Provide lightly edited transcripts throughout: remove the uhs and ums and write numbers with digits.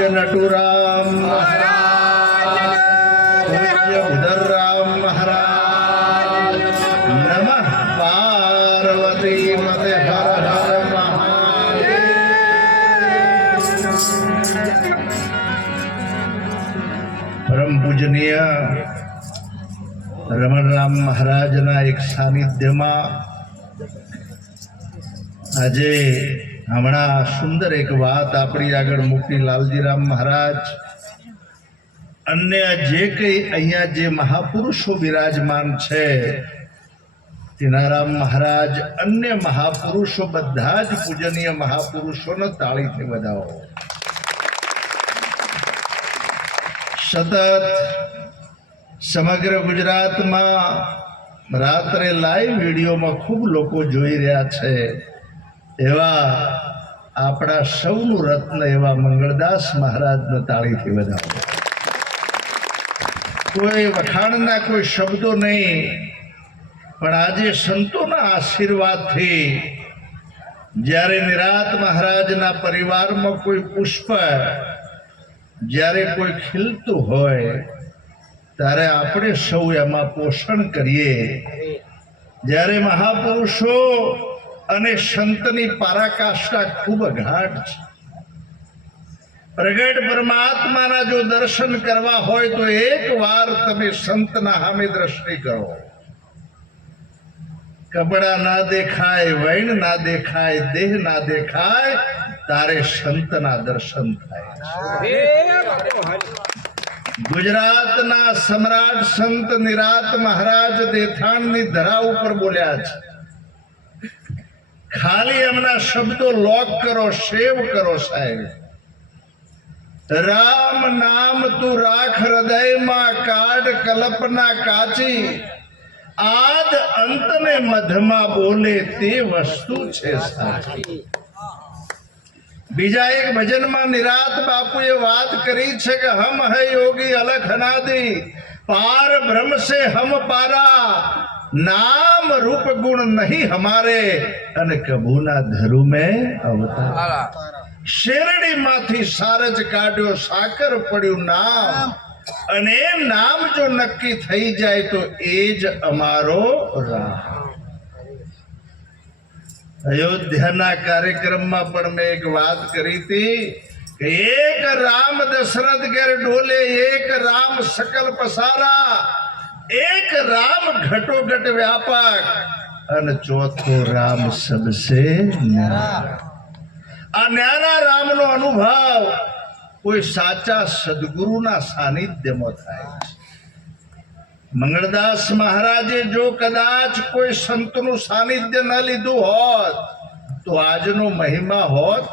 પૂજ્ય નટુરામ મહારાજ, પૂજ્ય ઉદરરામ મહારાજ, નમઃ પાર્વતી મતે હર હર મહાદેવ. પરમ પૂજનીય રમણરામ મહારાજના એક સાનિધ્યમાં આજે હમણાં સુંદર એક વાત આપણી આગળ મૂકી. લાલજીરામ મહારાજ અન્ય જે કંઈ અહીંયા જે મહાપુરુષો બિરાજમાન છે, તીનારામ મહારાજ અન્ય મહાપુરુષો બધા જ પૂજનીય મહાપુરુષોને તાળીથી વધાવો. સતત સમગ્ર ગુજરાતમાં રાત્રે લાઈવ વિડીયોમાં ખૂબ લોકો જોઈ રહ્યા છે. એવા આપણા સૌનું રત્ન એવા મંગળદાસ મહારાજને તાળીથી વધાવો. કોઈ વખાણના કોઈ શબ્દો નહીં, પણ આજે સંતોના આશીર્વાદથી જ્યારે નિરાત મહારાજના પરિવારમાં કોઈ પુષ્પ જ્યારે કોઈ ખીલતું હોય ત્યારે આપણે સૌ એમાં પોષણ કરીએ. જ્યારે મહાપુરુષો અને સંતની પરાકાષ્ઠા ખૂબ ઘાટ છે. પ્રગટ પરમાત્માના જો દર્શન કરવા હોય તો એક વાર તમે સંતના સામે દ્રષ્ટિ કરો. કપડા ના દેખાય, વૈણ ના દેખાય, દેહ ના દેખાય, તારે સંતના દર્શન થાય. ગુજરાતના સમ્રાટ સંત નિરાત મહારાજ દેથાણની ધરા ઉપર બોલ્યા છે. ખાલી એમના શબ્દો લોક કરો, સેવ કરો સાહેબ. રામ નામ તું રાખ હૃદયમાં, કાઢ કલ્પના કાચી, આદ અંતને મધમાં બોલે તે વસ્તુ છે સાચી. બીજા એક ભજનમાં નિરાત બાપુએ વાત કરી છે કે હમ હૈ યોગી અલખ અનાદિ, પાર બ્રહ્મ સે હમ પારા, નામ રૂપ ગુણ નહીં હમારે, અને કબૂના ધરુ મેં અવતાર. શેરડી માંથી સારજ કાઢ્યો, સાકર પડ્યું નામ, અને એ નામ જો નક્કી થઈ જાય તો એ જ અમારો રામ. અયોધ્યાના કાર્યક્રમમાં પણ મેં એક વાત કરી હતી કે એક રામ દશરથ ઘેર ડોલે, એક રામ સકલ પસારા, એક રામ ઘટોઘટ વ્યાપક, અને ચોથો રામ સબસે ન્યારા. આ ન્યારા રામનો અનુભવ કોઈ સાચા સદગુરુના સાનિધ્યમાં થાય છે. મંગળદાસ મહારાજે જો કદાચ કોઈ સંતનું સાનિધ્ય ન લીધું હોત તો આજનો મહિમા હોત.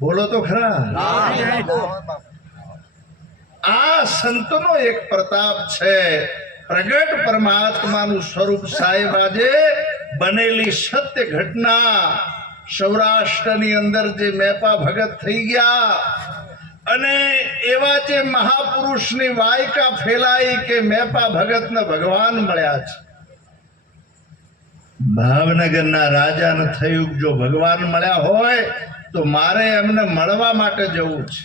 બોલો તો ખરા. આ સંતનો એક પ્રતાપ છે. પ્રગટ પરમાત્માનું સ્વરૂપ સાહેબ આજે બનેલી સત્ય ઘટના. સૌરાષ્ટ્રની અંદર જે મેપા ભગત થઈ ગયા અને એવા જે મહાપુરુષની વાયકા ફેલાઈ કે મેપા ભગતને ભગવાન મળ્યા છે. ભાવનગરના રાજાને થયું જો ભગવાન મળ્યા હોય તો મારે એમને મળવા માટે જવું છે.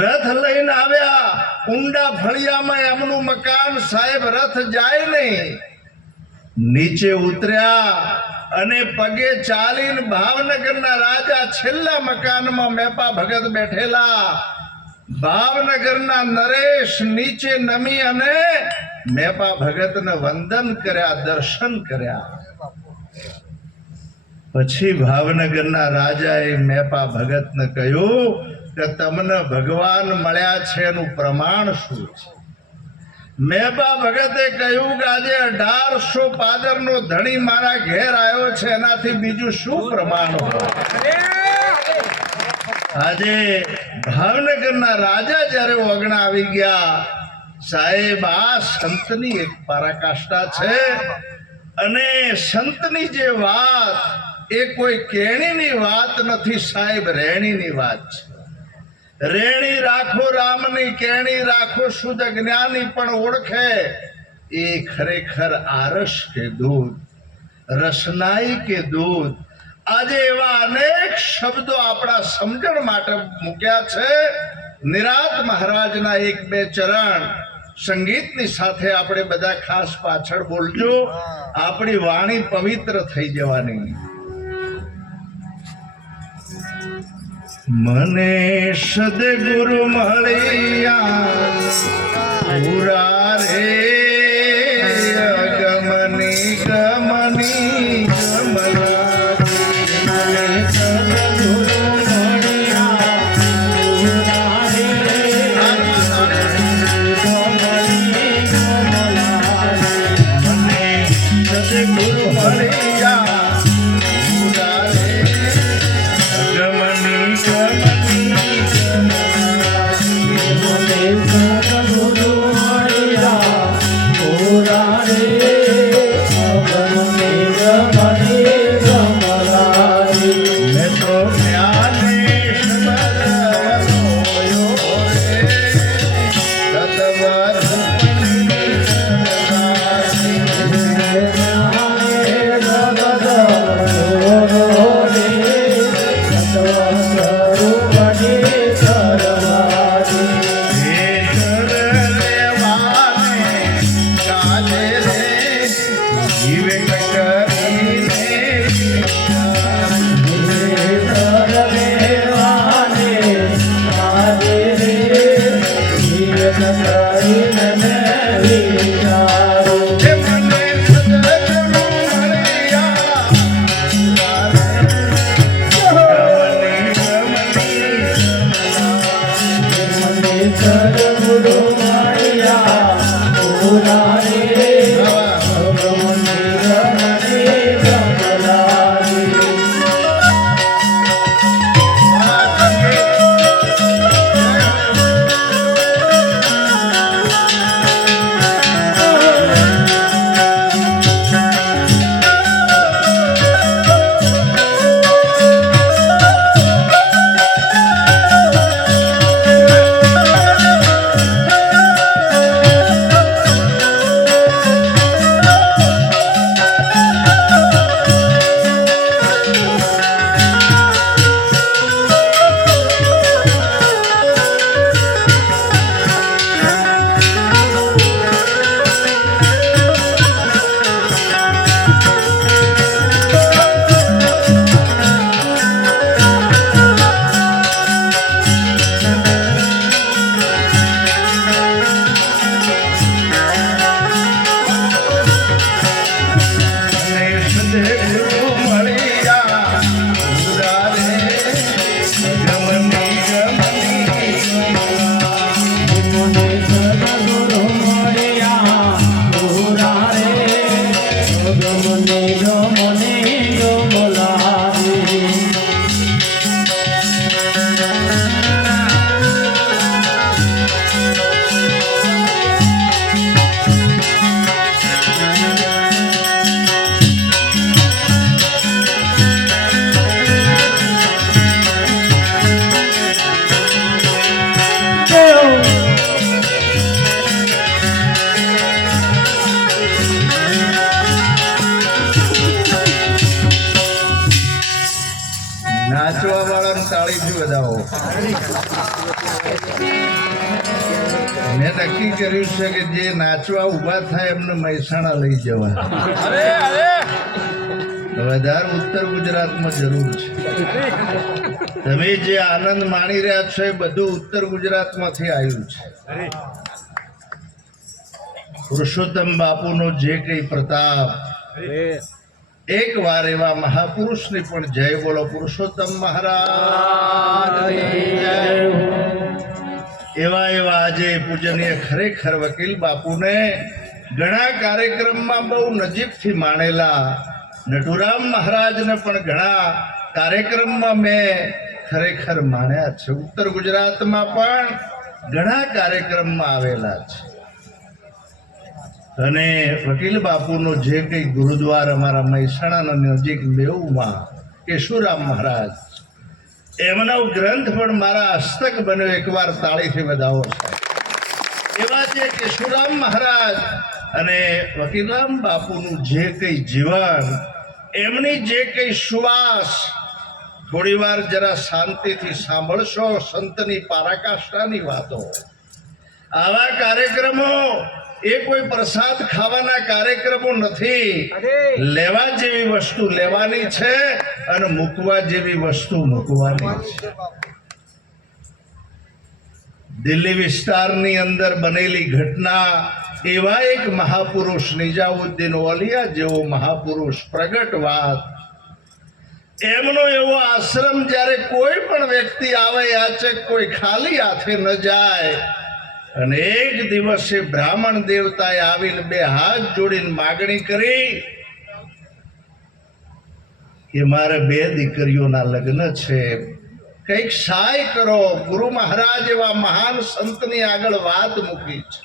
રથ લઈને આવ્યા, ઊંડા ફળિયામાં એમનું મકાન. સાહેબ રથ જાય નહીં, નીચે ઉતર્યા અને પગે ચાલીને ભાવનગરના રાજા છેલ્લા મકાનમાં મેપા ભગત બેઠેલા. ભાવનગરના નરેશ નીચે નમી અને મેપા ભગતને વંદન કર્યા, દર્શન કર્યા. પછી ભાવનગરના રાજાએ મેપા ભગતને કહ્યું કે તમને ભગવાન મળ્યા છે એનું પ્રમાણ શું છે? મેપા ભગતે કહ્યું કે આજે 1800 પાદરનો ધણી મારા ઘેર આવ્યો છે, એનાથી બીજું શું પ્રમાણ હોય? આજે ભાવનગરના રાજા જ્યારે ઓગણા આવી ગયા, સાહેબ આ સંતની એક પરાકાષ્ઠા છે. અને સંતની જે વાત એ કોઈ કેણીની વાત નથી સાહેબ, રેણીની વાત છે. રેણી રાખો રામની, કેણી રાખો શુદ્ધ જ્ઞાની, પણ ઓળખે એ ખરેખર આરસ કે દૂધ, રસનાઈ કે દૂધ. આજે એવા અનેક શબ્દો આપણા સમજણ માટે મૂક્યા છે. નિરાત મહારાજના એક બે ચરણ સંગીતની સાથે આપણે બધા ખાસ પાછળ બોલજો. આપણી વાણી પવિત્ર થઈ જવાની. મને સદગુરુ મળ્યા પૂરા રે ગમની ગમની ગમલા. મને સદગુરુ મળ્યા પૂરા રે ગમની ગમલા. મને સદગુરુ મળ્યા પૂરા રે ગમની ગમની ગમલા. મને સદગુરુ મળ્યા પૂરા રે ગમની ગમની ગમલા. મેં તો જ્ઞાનેશ્વર જોયો રે સતવર નાચવા વાળાને તાળીથી વધાવો. મેં નક્કી કર્યું છે કે જે નાચવા ઊભા થાય એમને મહેસાણા લઈ જવા. વધારે ઉત્તર ગુજરાતમાં જરૂર છે. તમે જે આનંદ માણી રહ્યા છો એ બધું ઉત્તર ગુજરાતમાંથી આવ્યું છે. પુરુષોત્તમ બાપુનો જે કઈ પ્રતાપ, એક વાર એવા મહાપુરુષની પણ જય બોલો. પુરુષોત્તમ મહારાજ એવા આજે પૂજનીય ખરેખર વકીલ બાપુને ઘણા કાર્યક્રમમાં બહુ નજીકથી માણેલા. નટુરામ મહારાજને પણ ઘણા કાર્યક્રમમાં મેં ખરેખર માણ્યા છે. ઉત્તર ગુજરાતમાં પણ ઘણા કાર્યક્રમમાં આવેલા છે. અને વકીલ બાપુનો જે કંઈ ગુરુદ્વાર અમારા મહેસાણાના નજીક લેવુમાં કેશુરામ મહારાજ, એમનો ગ્રંથ પણ મારા હસ્તક બન્યો. એકવાર તાળીથી વધાવો સાહેબ. એવા જે કેશુરામ મહારાજ અને વકીલામ બાપુનું જે કંઈ જીવન એમની જે કઈ સુવાસ થોડી વાર જરા શાંતિથી સાંભળશો. સંતની પારાકાષ્ઠાની વાતો. આવા કાર્યક્રમો એ કોઈ પ્રસાદ ખાવાના કાર્યક્રમો નથી. લેવા જેવી વસ્તુ લેવાની છે અને મૂકવા જેવી વસ્તુ મૂકવાની છે. દિલ્હી વિસ્તારની અંદર બનેલી ઘટના, એવા એક મહાપુરુષ નિજામુદ્દીન ઓલિયા જેવો મહાપુરુષ પ્રગટ વાત. એમનો એવો આશ્રમ, જ્યારે કોઈ પણ વ્યક્તિ આવે યાચક, કોઈ ખાલી હાથે ન જાય. અને એક દિવસે બ્રાહ્મણ દેવતાએ આવીને બે હાથ જોડીને માગણી કરી કે મારે બે દીકરીઓના લગ્ન છે, કંઈક સહાય કરો. ગુરુ મહારાજ એવા મહાન સંતની આગળ વાત મૂકી છે.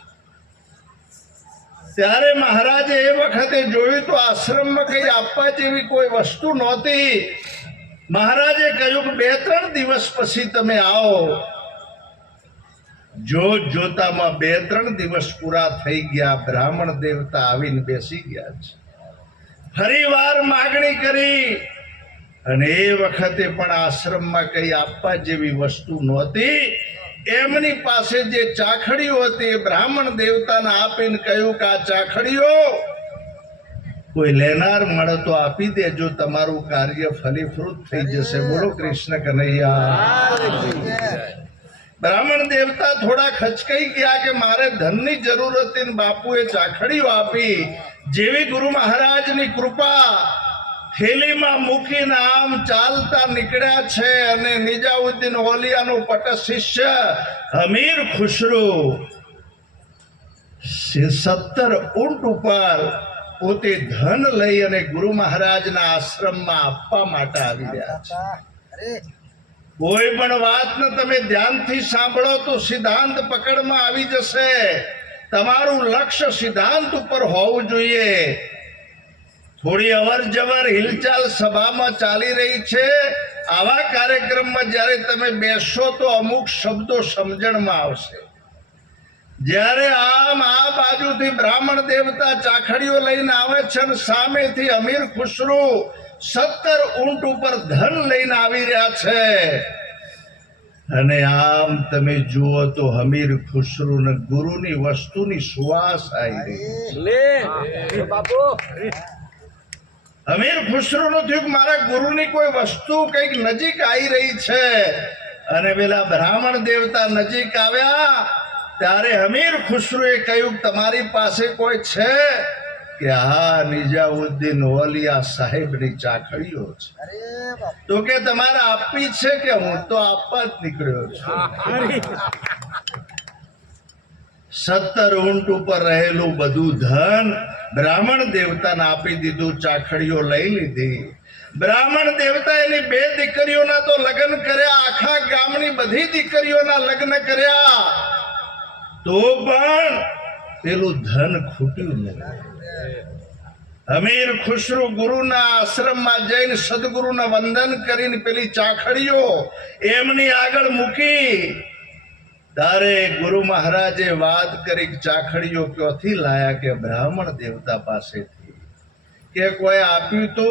ત્યારે મહારાજે એ વખતે જોયું તો આશ્રમમાં કઈ આપવા જેવી કોઈ વસ્તુ નહોતી. મહારાજે કહ્યું કે 2-3 દિવસ પછી તમે આવો. જોતામાં 2-3 દિવસ પૂરા થઈ ગયા. બ્રાહ્મણ દેવતા આવીને બેસી ગયા છે. ફરી વાર માગણી કરી અને એ વખતે પણ આશ્રમમાં કઈ આપવા જેવી વસ્તુ નહોતી. એમની પાસે જે ચાખડીઓ હતી એ બ્રાહ્મણ દેવતાને આપીને કહ્યું કે આ ચાખડીઓ કોઈ લેનાર મળે તો આપી દેજો, તમારું કાર્ય ફલીફૂત થઈ જશે. બોલો કૃષ્ણ કનૈયા. બ્રાહ્મણ દેવતા થોડા ખચકાઈ ગયા કે મારે ધનની જરૂર હતી ને બાપુએ ચાખડીઓ આપી. જેવી ગુરુ મહારાજની કૃપા, થેલીમાં મૂકીને આમ ચાલતા નીકળ્યા છે. અને નિજામુદ્દીન ઓલિયાનો પટ શિષ્ય અમીર ખુસરો 17 ઊંટ ઉપર પોતે ધન લઈ અને ગુરુ મહારાજના આશ્રમમાં આપવા માટે આવી રહ્યા છે. કોઈ પણ વાતને તમે ધ્યાનથી સાંભળો તો સિદ્ધાંત પકડમાં આવી જશે. તમારું લક્ષ્ય સિદ્ધાંત ઉપર હોવું જોઈએ. થોડી અવર જવર હિલચાલ સભામાં ચાલી રહી છે. આવા કાર્યક્રમમાં જ્યારે તમે બેસો તો અમુક શબ્દો સમજણમાં આવશે. જ્યારે આમ આ બાજુથી બ્રાહ્મણ દેવતા ચાખડીઓ લઈને આવે છે અને સામેથી અમીર ખુસરો 17 ઊંટ ઉપર ધન લઈને આવી રહ્યા છે. અને આમ તમે જુઓ તો અમીર ખુસરો ને ગુરુની વસ્તુની સુવાસ આવી રહી. અમીર ખુસરોનું થયું કે મારા ગુરુની કોઈ વસ્તુ કંઈક નજીક આવી રહી છે. અને પેલા બ્રાહ્મણ દેવતા નજીક આવ્યા ત્યારે અમીર ખુસરોએ કહ્યું તમારી પાસે કોઈ છે? કે હા, નિજામુદ્દીન ઓલિયા સાહેબની ચાખડીઓ છે. તો કે તમારે આપવી છે? કે હું તો આપવા જ નીકળ્યો છું. 17 ઊંટ ઉપર રહેલું બધું ધન બ્રાહ્મણ દેવતાને આપી દીધું. ચાખડીઓ લઈ લીધી. બ્રાહ્મણ દેવતા એની 2 દીકરીઓના તો લગ્ન કર્યા. આખા ગામની બધી દીકરીઓના લગ્ન કર્યા. તો પણ પેલું ધન ખૂટ્યું નહીં. અમીર ખુસરો ગુરુના આશ્રમમાં જઈને સદગુરુને વંદન કરીને પેલી ચાખડીઓ એમની આગળ મૂકી. ત્યારે ગુરુ મહારાજે વાત કરી કે ચાખડીઓ ક્યાંથી લાયા? કે બ્રાહ્મણ દેવતા પાસેથી. કે કોઈ આપ્યું તો?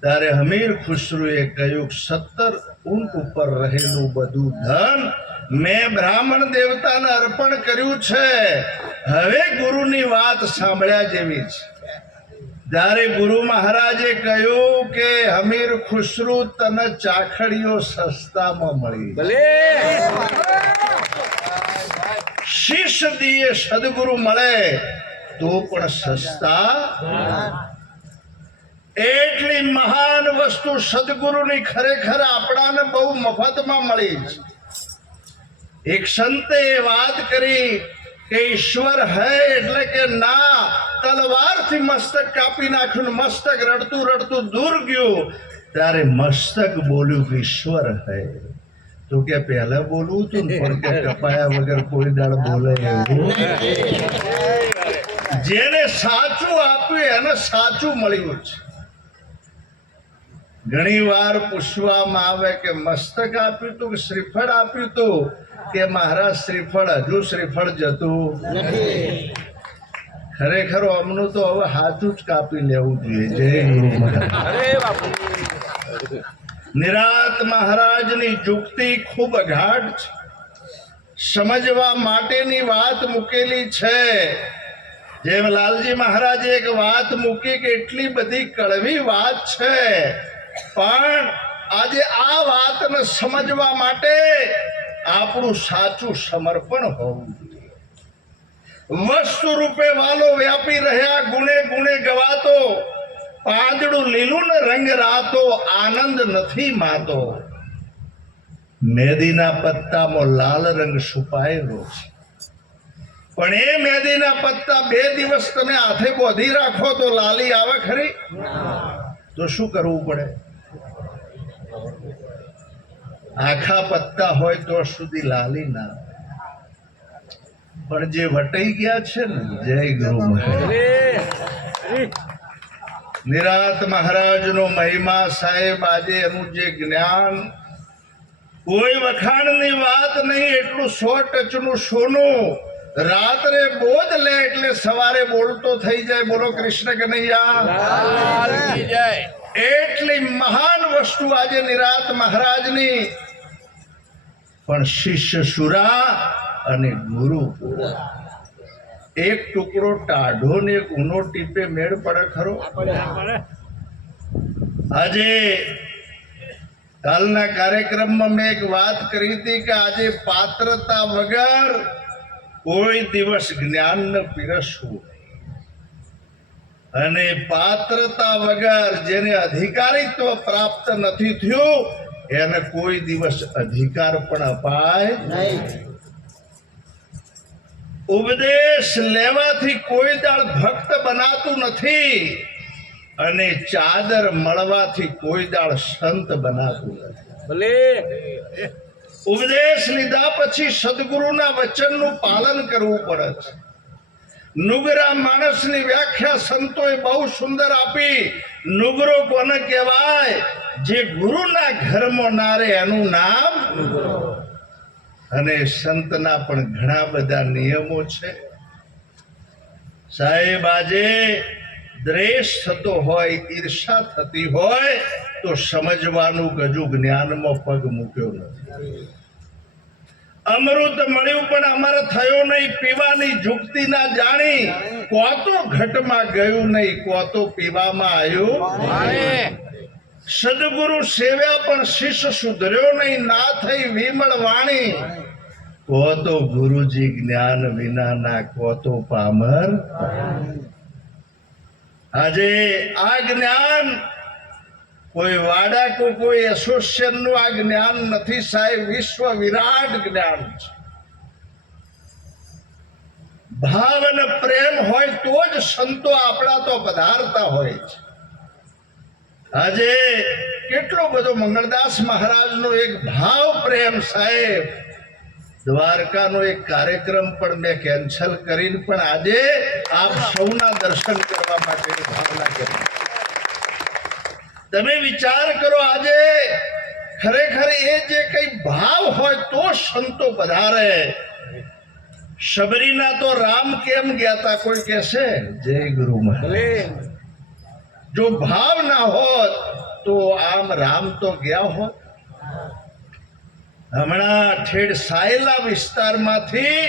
ત્યારે અમીર ખુસરોએ કહ્યું 17 ઊંટ ઉપર રહેલું બધું ધન મેં બ્રાહ્મણ દેવતાને અર્પણ કર્યું છે. હવે ગુરુની વાત સાંભળ્યા જેવી છે. ત્યારે ગુરુ મહારાજે કહ્યું કે અમીર ખુસરો તને ચાખડીઓ સસ્તામાં મળી. શિષ્ય દીએ સદગુરુ મળે તો પણ સસ્તા. એટલી મહાન વસ્તુ સદગુરુની ખરેખર આપણાને બહુ મફતમાં મળી છે. એક સંતે વાત કરી કે ઈશ્વર હૈ એટલે કે ના, તલવારથી મસ્તક કાપી નાખ્યું. મસ્તક રડતું રડતું દૂર ગયું. ત્યારે મસ્તક બોલ્યું કે ઈશ્વર હૈ. તો કે પહેલા બોલવું હતું ને, પણ કે કપાયા વગર કોઈ દાડ બોલે એવું. જેને સાચું આપ્યું એને સાચું મળ્યું છે. ઘણી વાર પૂછવામાં આવે કે મસ્તક આપ્યું તું કે શ્રીફળ આપ્યું તું? કે મહારાજ શ્રીફળ હજુ શ્રીફળ જતું નથી. ખરેખર અમનું તો હવે હાથું જ કાપી લેવું જોઈએ. જય ગુરુ મહારાજ. નિરાત મહારાજની જુક્તિ ખૂબ અઘાટ છે. સમજવા માટેની વાત મૂકેલી છે. જેમ લાલજી મહારાજે એક વાત મૂકી કે એટલી બધી કડવી વાત છે, પણ આજે આ વાતને સમજવા માટે આપણું સાચું સમર્પણ હોવું જોઈએ. વસ્તુ રૂપે વાલો વ્યાપી રહ્યા, ગુણે ગુણે ગવાતો, પાંદડું લીલું ને રંગ રાતો, આનંદ નથી માતો. મેદીના પત્તામાં લાલ રંગ છુપાયેલો છે, પણ એ મેદીના પત્તા 2 દિવસ તમે હાથે બોધી રાખો તો લાલી આવે ખરી? તો શું કરવું પડે? આખા પત્તા હોય તો સુધી લાલી ના. પણ જે વટાઈ ગયા છે ને, જય ગુરુ મહારાજ. નિરાત મહારાજનો મહિમા સાહેબ, આજે એનું જે જ્ઞાન, કોઈ વખાણની વાત નહીં, એટલું 100 ટચનું સોનું. રાત્રે બોધ લે એટલે સવારે બોલતો થઈ જાય. બોલો કૃષ્ણ કનૈયા. એટલી મહાન વસ્તુ આજે નિરાત મહારાજની. પણ શિષ્ય સુરા અને ગુરુ પૂરા. એક ટુકડો ટાઢો ને એક ઊનો ટીપે મેળ પડે ખરો? આજે કાલના કાર્યક્રમમાં મેં એક વાત કરી હતી કે આજે પાત્રતા વગર કોઈ દિવસ જ્ઞાન ન પીરસવું, અને પાત્રતા વગર જેને અધિકારીત્વ પ્રાપ્ત નથી થયું એને કોઈ દિવસ અધિકાર પણ અપાય નહીં. ઉપદેશ લેવાથી કોઈ દાળ ભક્ત બનાતું નથી, અને ચાદર મળવાથી કોઈ દાળ સંત બનાતું નથી. ઉપદેશ લીધા પછી સદગુરુના વચનનું પાલન કરવું પડે છે. નુગરા માણસની વ્યાખ્યા સંતોએ બહુ સુંદર આપી. નુગરો કોને કહેવાય? જે ગુરુના ઘરમાં ના રહે એનું નામ. અને સંતના પણ ઘણા બધા નિયમો છે સાહેબ. આજે દ્વેષ થતો હોય, ઈર્ષા થતી હોય તો સમજવાનું હજુ જ્ઞાનમાં પગ મૂક્યો નથી. અમૃત મળ્યું પણ અમારે થયો નહીં, પીવાની જુક્તિ ના જાણી. કોતો ઘટમાં ગયું નહીં, કોતો પીવામાં આવ્યું. સદગુરુ સેવ્યા પણ શિષ્ય સુધર્યો નહીં, ના થઈ વિમળ વાણી. કોતો ગુરુજી જ્ઞાન વિના ના, કોતો પામર. આજે આ જ્ઞાન કોઈ વાડા કો કોઈ એસોસિએશન નું આ જ્ઞાન નથી સાહેબ. વિશ્વ વિરાટ જ્ઞાન છે. ભાવ અને પ્રેમ હોય તો જ સંતો આપણા તો પધારતા હોય છે. આજે કેટલો બધો મંગળદાસ મહારાજનો એક ભાવ પ્રેમ સાહેબ. દ્વારકાનો એક કાર્યક્રમ પણ મેં કેન્સલ કરીને પણ આજે આપ સૌના દર્શન કરવા માટેની ભાવના કરી. તમે વિચાર કરો, આજે ખરેખર એ જે કઈ ભાવ હોય તો સંતો પધારે. શબરીના તો રામ કેમ ગયા હતા કોઈ કહેશે? જય ગુરુ મહારાજ. જો ભાવ ના હોત તો આમ રામ તો ગયા હોત. હમણાં ઠેડ સાયલા વિસ્તારમાંથી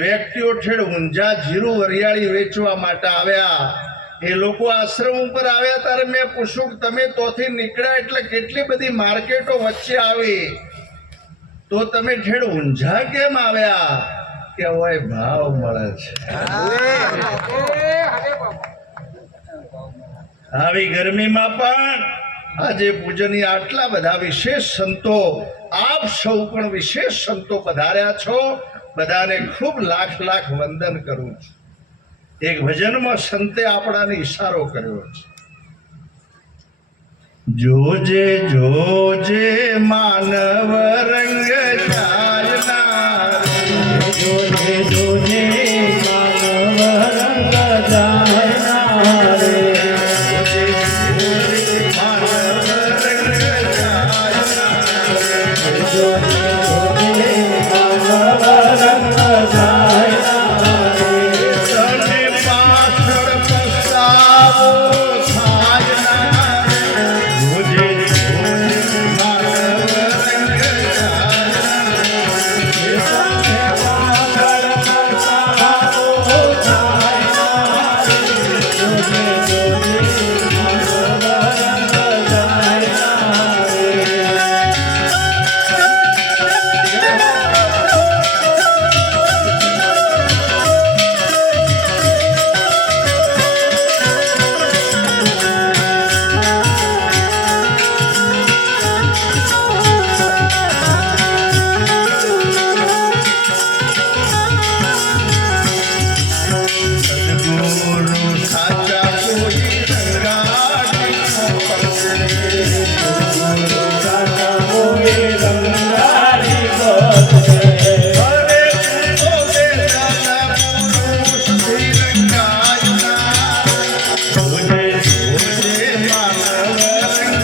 વ્યક્તિઓ ઠેડ ઊંઝા જીરું વરિયાળી વેચવા માટે આવ્યા. એ લોકો આશ્રમ ઉપર આવ્યા ત્યારે મેં પૂછ્યું કે તમે તોથી નીકળ્યા એટલે કેટલી બધી માર્કેટો વચ્ચે આવી, તો તમે ઠેડ ઊંઝા કેમ આવ્યા? કે હોય ભાવ મળે છે. આવી ગરમીમાં પણ આજે પૂજનીય આટલા બધા વિશેષ સંતો, આપ સૌ પણ વિશેષ સંતો પધાર્યા છો. બધાને ખૂબ લાખ લાખ વંદન કરું છું. એક ભજનમાં સંતે આપણાને ઈશારો કર્યો છે. જોજે જોજે માનવ રંગ ચાલના, જોજે જોજે માનવ રંગ ચાલના રે. પાણી અરે તું તો દેશના પુરુષ ધીરંગાયના. જોજે જોજે માનવ રંગ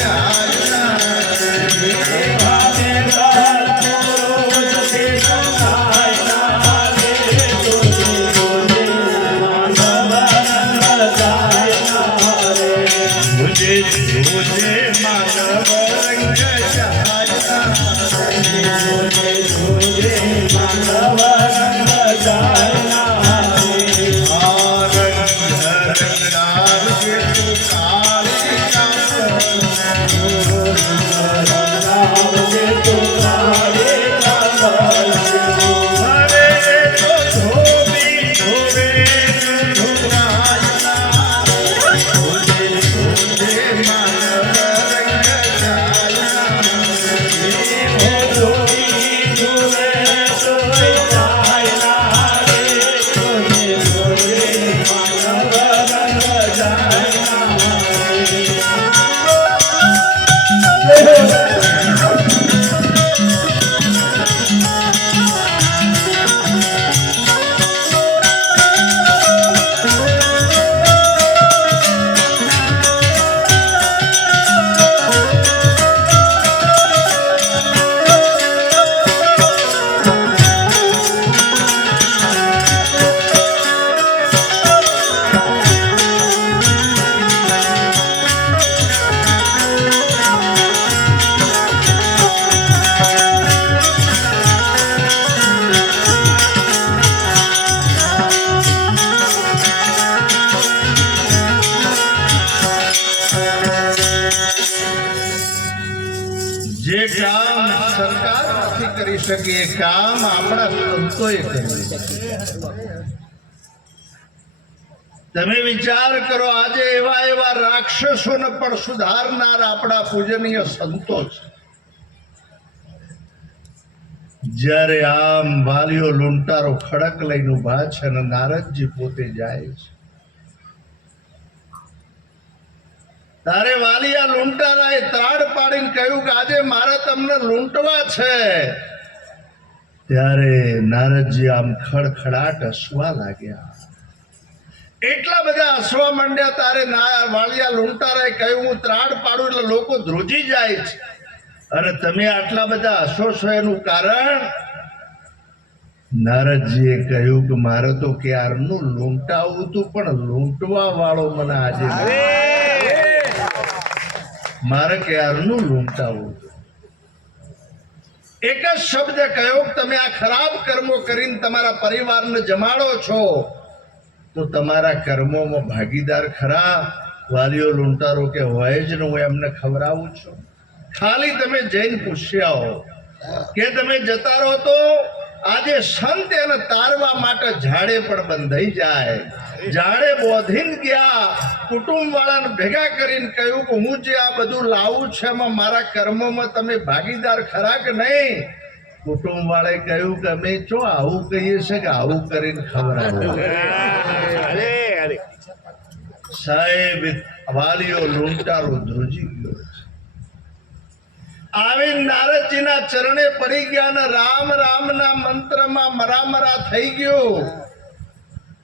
જાયના. જોજે જોજે માનવ રંગ જે કામ સરકાર નથી કરી શકે એ કામ આપણા સંતોએ કર્યું. તમે વિચાર કરો, આજે એવા એવા રાક્ષસોને પણ સુધારનાર આપણા પૂજનીય સંતો છે. જ્યારે આમ વાલીઓ લૂંટારો ખડક લઈને ઉભા છે અને નારદજી પોતે જાય છે, તારે વાલિયા લૂંટારાએ ત્રાડ પાડીને કહ્યું કે આજે મારે તમને લૂંટવા છે. ત્યારે નારદજી આમ ખડખડાટ હસવા લાગ્યા. એટલા બધા હસવા માંડ્યા. તારે વાલિયા લૂંટારાએ કહ્યું હું ત્રાડ પાડું એટલે લોકો ધ્રુજી જાય છે. અને તમે આટલા બધા હસો છો એનું કારણ? નારદજીએ કહ્યું કે મારે તો ક્યારનું લૂંટાવું હતું, પણ લૂંટવા વાળો મને આજે મારે ક્યારનું લૂંટાવું. એક જ શબ્દ કહ્યો કે તમે આ ખરાબ કર્મો કરીને તમારા પરિવારને જમાડો છો તો તમારા કર્મોમાં ભાગીદાર ખરા? વાલીઓ લૂંટારો કે હોય જ ને, હું એમને ખવડાવું છું. ખાલી તમે જઈને પૂછ્યા હો કે તમે જતા રહો તો આજે સંત એને તારવા માટે ઝાડે પણ બંધાઈ જાય. ઝાડે બોધીને ગયા, કુટુંબ વાળાને ભેગા કરીને કહ્યું કે હું જે આ બધું લાવું છે એમાં મારા કર્મોમાં તમે ભાગીદાર ખરા કે નહીં? કુટુંબ વાળાએ કહ્યું કે અમે જો આવું કહીએ છે કે આવું કરીને ખવડાવો. સાહેબ વાલીઓ લૂંટારો ધ્રુજી ગયો. આવી નારદજીના ચરણે પડી ગયા ને રામ રામના મંત્રમાં મરામરા થઈ ગયો.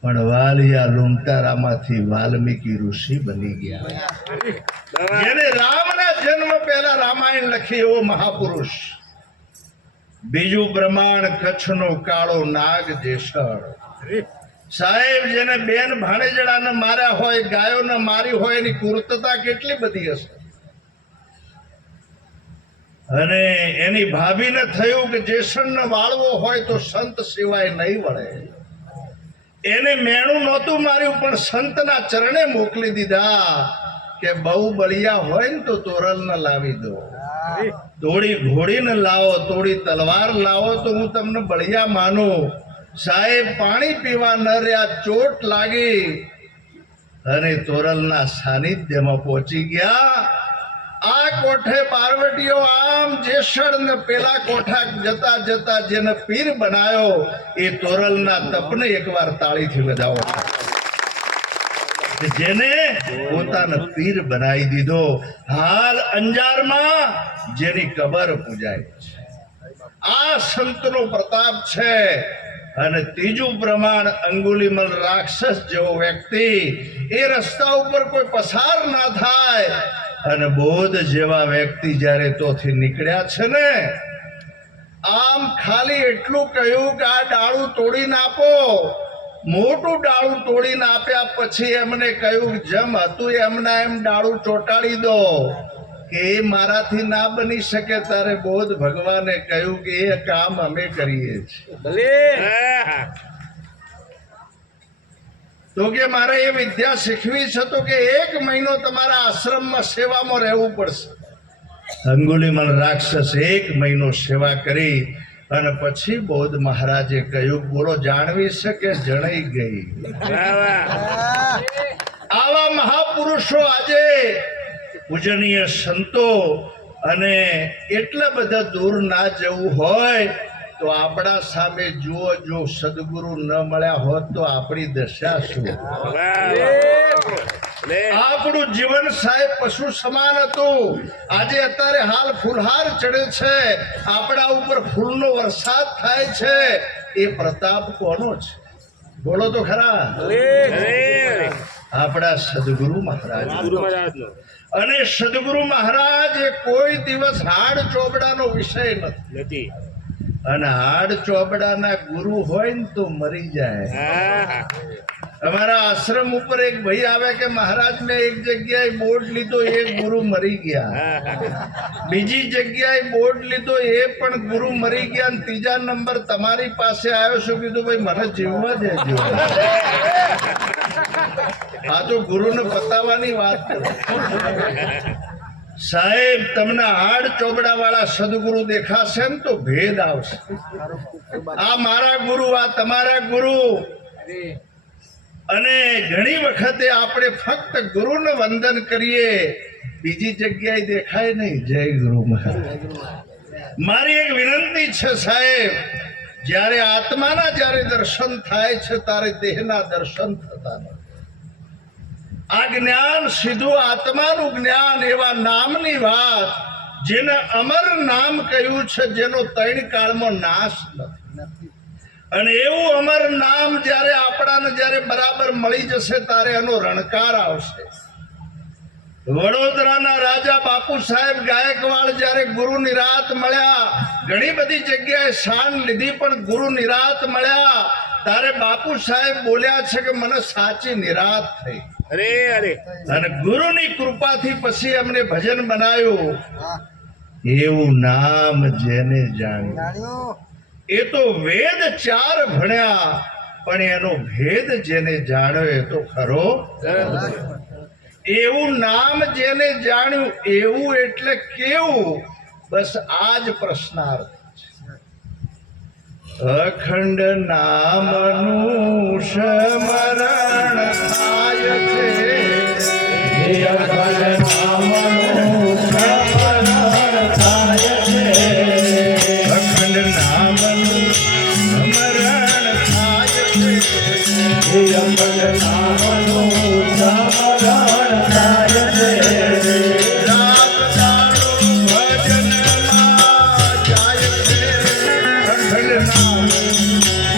પણ વાલિયા લૂંટારામાંથી વાલ્મીકી ઋષિ બની ગયા. જેને રામના જન્મ પહેલા રામાયણ લખી એવો મહાપુરુષ. બીજું પ્રમાણ કચ્છનો કાળો નાગ જેસળ. સાહેબ જેને બેન ભાણેજડાને માર્યા હોય, ગાયોને મારી હોય, એની કુર્તતા કેટલી બધી હશે. અને એની ભાભીને થયું કે જેસણને વાળવો હોય તો સંત સિવાય નહીં વળે. એને મેણું નહોતું માર્યું પણ સંતના ચરણે મોકલી દીધા કે બહુ બળિયા હોય ને તો તોરલને લાવી દો, તોડી ઘોડીને લાવો, તોડી તલવાર લાવો તો હું તમને બળિયા માનું. સાહેબ પાણી પીવા ન રહ્યા, ચોટ લાગી અને તોરલના સાનિધ્યમાં પહોંચી ગયા. આ કોઠે પાર્વતીઓ આમ જેસળ ને પેલા કોઠા જતા જતા જેને પીર બનાયો એ તોરલના તપને એકવાર તાળીથી વધાવો. જેને પોતાને પીર બનાવી દીધો. હાલ અંજારમાં જેની કબર પૂજાય છે. આ સંતનો પ્રતાપ છે. અને ત્રીજું પ્રમાણ, અંગુલીમલ રાક્ષસ જેવો વ્યક્તિ એ રસ્તા ઉપર કોઈ પસાર ના થાય. અને બોધ જેવા વ્યક્તિ જ્યારે તોથી નીકળ્યા છે ને, આમ ખાલી એટલું કહ્યું કે આ ડાળું તોડીને આપો. મોટું ડાળું તોડીને આપ્યા પછી એમને કહ્યું જેમ હતું એમના એમ ડાળું ચોંટાડી દો, કે એ મારાથી ના બની શકે. તારે બોધ ભગવાને કહ્યું કે એ કામ અમે કરીએ છીએ. તો કે મારે એ વિદ્યા શીખવી છે, તો કે 1 મહિનો તમારા આશ્રમમાં સેવામાં રહેવું પડશે. અંગુલીમલ રાક્ષસ 1 મહિનો સેવા કરી અને પછી બૌદ્ધ મહારાજે કહ્યું, બોલો જાણવી છે કે જણાઈ ગઈ? આવા મહાપુરુષો આજે પૂજનીય સંતો, અને એટલા બધા દૂર ના જવું હોય તો આપણા સામે જુઓ, જો સદગુરુ ન મળ્યા હોત તો આપણી દશા શું? આપણું જીવન સાહેબ પશુ સમાન હતું. આજે અત્યારે હાલ ફૂલહાર ચડે છે, આપણા ઉપર ફૂલનો વરસાદ થાય છે. એ પ્રતાપ કોનો છે? બોલો તો ખરા. આપણા સદગુરુ મહારાજ. અને સદગુરુ મહારાજ એ કોઈ દિવસ હાડ ચોબડાનો વિષય નથી. અને હાડ ચોબડાના ગુરુ હોય ને તો મરી જાય. અમારા આશ્રમ ઉપર એક ભાઈ આવે કે મહારાજ મેં એક જગ્યાએ બોર્ડ લીધો, એ ગુરુ મરી ગયા. બીજી જગ્યાએ બોર્ડ લીધો, એ પણ ગુરુ મરી ગયા. અને 3જા નંબર તમારી પાસે આવ્યો છું. કીધું ભાઈ મને જીવવા દેજો. આ તો ગુરુને બતાવવાની વાત છે. સાહેબ તમને હાડ ચોબડા વાળા સદગુરુ દેખાશે ને તો ભેદ આવશે. આ મારા ગુરુ, આ તમારા ગુરુ. અને ઘણી વખતે આપણે ફક્ત ગુરુને વંદન કરીએ, બીજી જગ્યાએ દેખાય નહીં. જય ગુરુ મહારાજ. મારી એક વિનંતી છે સાહેબ, જ્યારે આત્માના જ્યારે દર્શન થાય છે ત્યારે દેહના દર્શન થતા નથી. આ જ્ઞાન સીધું આત્માનું જ્ઞાન, એવા નામની વાત જેને અમર નામ કહ્યું છે, જેનો 3 કાળમાં નાશ નથી. અને એવું અમર નામ જ્યારે આપણાને જ્યારે બરાબર મળી જશે ત્યારે એનો રણકાર આવશે. વડોદરાના રાજા બાપુ સાહેબ ગાયકવાડ જ્યારે ગુરુ નિરાત મળ્યા, ઘણી બધી જગ્યાએ શાન લીધી, પણ ગુરુ નિરાત મળ્યા ત્યારે બાપુ સાહેબ બોલ્યા છે કે મને સાચી નિરાત થઈ. અને ગુરુની કૃપાથી પછી એમને ભજન બનાવ્યું, એવું નામ જેને જાણ્યું. એ તો વેદ 4 ભણ્યા, પણ એનો ભેદ જેને જાણ્યો એ તો ખરો. એવું નામ જેને જાણ્યું, એવું એટલે કેવું? બસ આ જ પ્રશ્નાર્થ. અખંડ નામનું સ્મરણ થાય છે, અખંડ નામનું સ્મરણ થાય છે, અખંડ નામનું સ્મરણ થાય છે, અખંડ નામનું સ્મરણ થાય છે. રાત દાડો ભજનમાં જાય છે, અખંડ નામ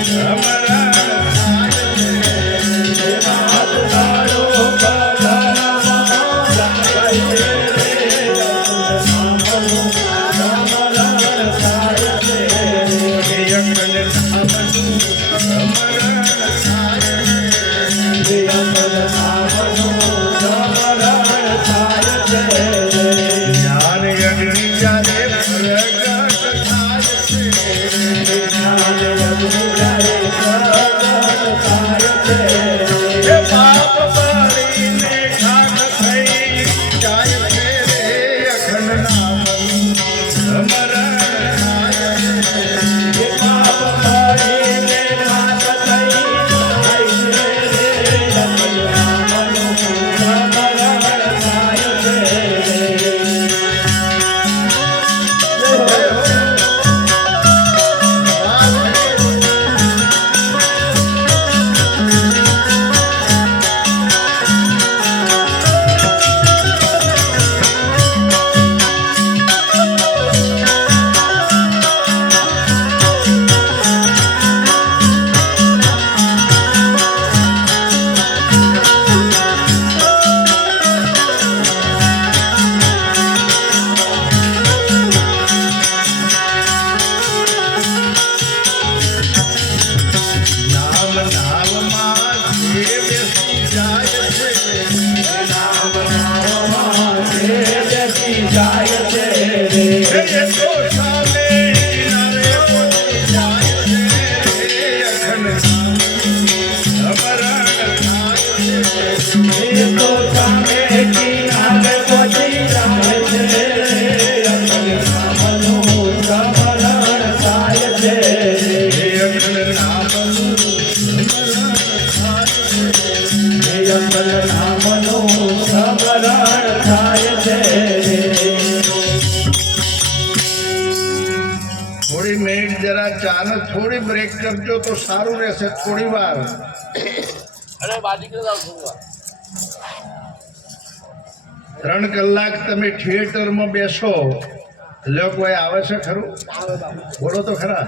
સ્મરણ થાય છે. થોડી મિનિટ જરા ચાને થોડી બ્રેક કરજો તો સારું રહેશે. થોડી વાર 3 કલાક તમે થિયેટરમાં બેસો એટલે કોઈ આવે છે ખરું? બોલો તો ખરા.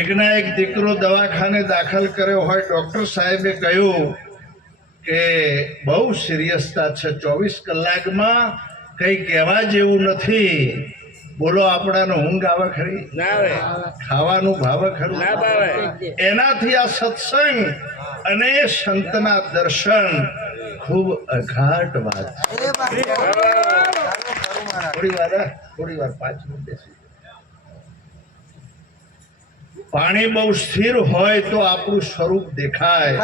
એકના એક દીકરો દવાખાને દાખલ કર્યો હોય, ડોક્ટર સાહેબે કહ્યું કે બહુ સિરિયસતા છે, 24 કલાકમાં કઈ કહેવા જેવું નથી. બોલો આપણાને ઊંઘ આવે ખરી? ખાવાનું ભાવે ખરું? એનાથી આ સત્સંગ અને સંતના દર્શન ખૂબ અઘાટ વાત. થોડી વાર 5 મિનિટ બેસી. પાણી બહુ સ્થિર હોય તો આપણું સ્વરૂપ દેખાય.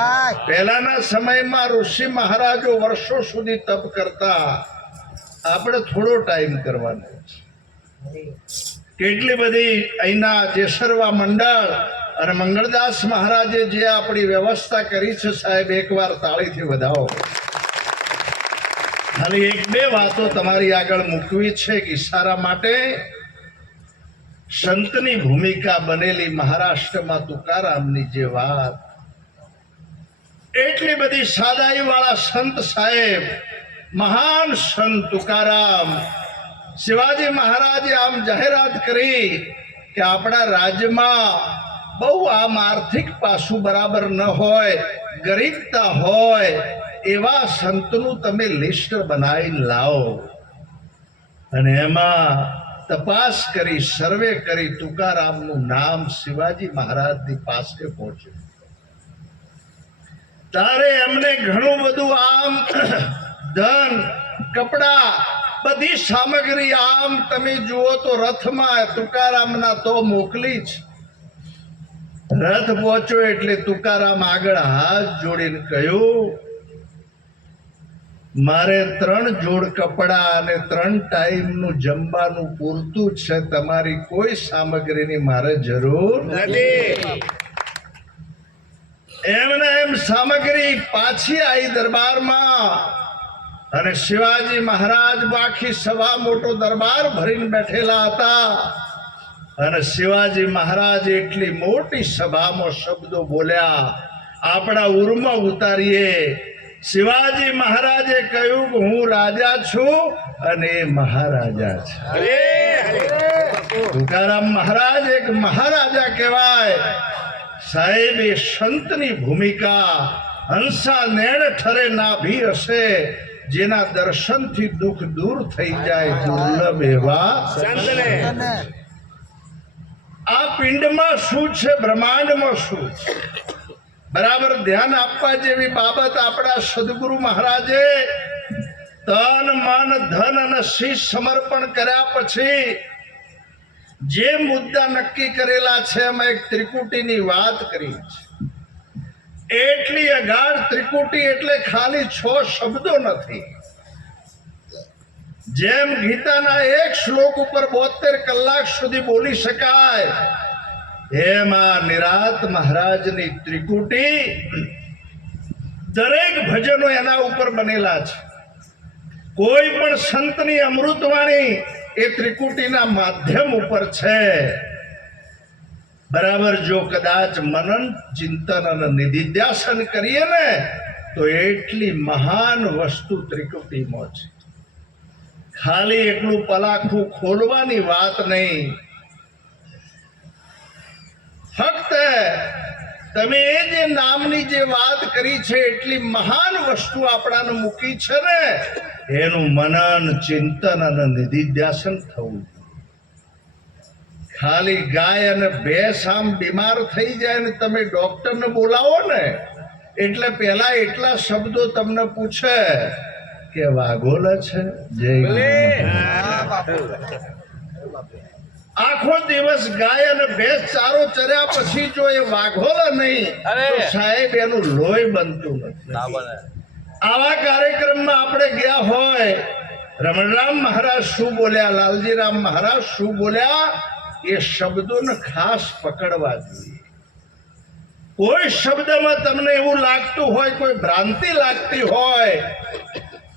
પહેલાના સમયમાં ઋષિ મહારાજો વર્ષો સુધી તપ કરતા, આપણે થોડો ટાઈમ કરવાનો છે. કેટલી બધી અહીંના જેસરવા મંડળ અને મંગળદાસ મહારાજે જે આપણી વ્યવસ્થા કરી છે સાહેબ, એકવાર તાળીથી વધાવો. ખાલી 1-2 વાતો તમારી આગળ મૂકવી છે કે ઈશારા માટે. સંતની ભૂમિકા બનેલી મહારાષ્ટ્રમાં તુકારામની જે વાત, એટલી બધી સાદાઈ વાળા સંત સાહેબ, મહાન સંત તુકારામ. શિવાજી મહારાજે આમ જાહેરાત કરી કે આપણા રાજ્યમાં બહુ આમ આર્થિક પાસું બરાબર ન હોય, ગરીબતા હોય, એવા સંતનું તમે લિસ્ટ બનાવીને લાવો. અને એમાં તપાસ કરી, સર્વે કરી, તુકારામનું નામ શિવાજી મહારાજની પાસે પહોંચ્યું. તારે એમને ઘણું બધું આમ ધન, કપડા, બધી સામગ્રી આમ તમે જુઓ તો રથમાં તુકારામના તો મોકલી જ. રથ પહોંચ્યો એટલે તુકારામ આગળ હાથ જોડીને કહ્યું, મારે 3 જોડ કપડા અને 3 ટાઈમનું જમવાનું પૂરતું છે. તમારી કોઈ સામગ્રીની મારે જરૂર નથી. એમને એમ સામગ્રી પાછી આવી દરબારમાં. અને શિવાજી મહારાજ આખી સભા મોટો દરબાર ભરીને બેઠેલા હતા. અને શિવાજી મહારાજ એટલી મોટી સભામાં શબ્દો બોલ્યા, આપણા ઉરમાં ઉતારીએ. શિવાજી મહારાજે કહ્યું કે હું રાજા છું અને એ મહારાજા છે. તુકારામ મહારાજ એક મહારાજા કહેવાય. સાહેબ, એ સંતની ભૂમિકા હંસા નેણ ઠરે નાભી હશે, જેના દર્શનથી દુઃખ દૂર થઈ જાય, દુર્લભ એવા સંતને. આ પિંડમાં શું છે, બ્રહ્માંડમાં શું છે, બરાબર ધ્યાન આપવા જેવી બાબત. આપણા સદગુરુ મહારાજે તન, મન, ધન અને શીશ સમર્પણ કર્યા પછી જે મુદ્દા નક્કી કરેલા છે એમાં એક ત્રિકુટીની વાત કરી છે. એટલી અગાઢ ત્રિકુટી એટલે ખાલી 6 શબ્દો નથી. જેમ ગીતાના 1 શ્લોક ઉપર 72 કલાક સુધી બોલી શકાય, એમાં નિરાત મહારાજની ત્રિકુટી, દરેક ભજનો એના ઉપર બનેલા છે. કોઈ પણ સંતની અમૃતવાણી એ ત્રિકુટીના માધ્યમ ઉપર છે. બરાબર, જો કદાચ મનન, ચિંતન અને નિધિધ્યાસન કરીએ ને તો એટલી મહાન વસ્તુ ત્રિકુટીમાં છે. ખાલી એટલું પલાખું ખોલવાની વાત નહીં. ફક્ત તમે એ જે નામની જે વાત કરી છે, એટલી મહાન વસ્તુ આપણાને મૂકી છે ને, એનું મનન, ચિંતન અને નિધિધ્યાસન થવું. ખાલી ગાય અને ભેંસ આમ બીમાર થઈ જાય ને તમે ડોક્ટરને બોલાવો ને એટલે પેલા એટલા શબ્દો તમને પૂછે કે વાઘોલ છે. જય આખો દિવસ ગાય અને ભેંસ ચારો ચર્યા પછી જો એ વાઘોલા નહીં તો સાહેબ એનું લોહી બનતું નથી. આવા કાર્યક્રમમાં આપણે ગયા હોય, રમણરામ મહારાજ શું બોલ્યા, લાલજીરામ મહારાજ શું બોલ્યા, એ શબ્દોને ખાસ પકડવા જોઈએ. કોઈ શબ્દમાં તમને એવું લાગતું હોય, કોઈ ભ્રાંતિ લાગતી હોય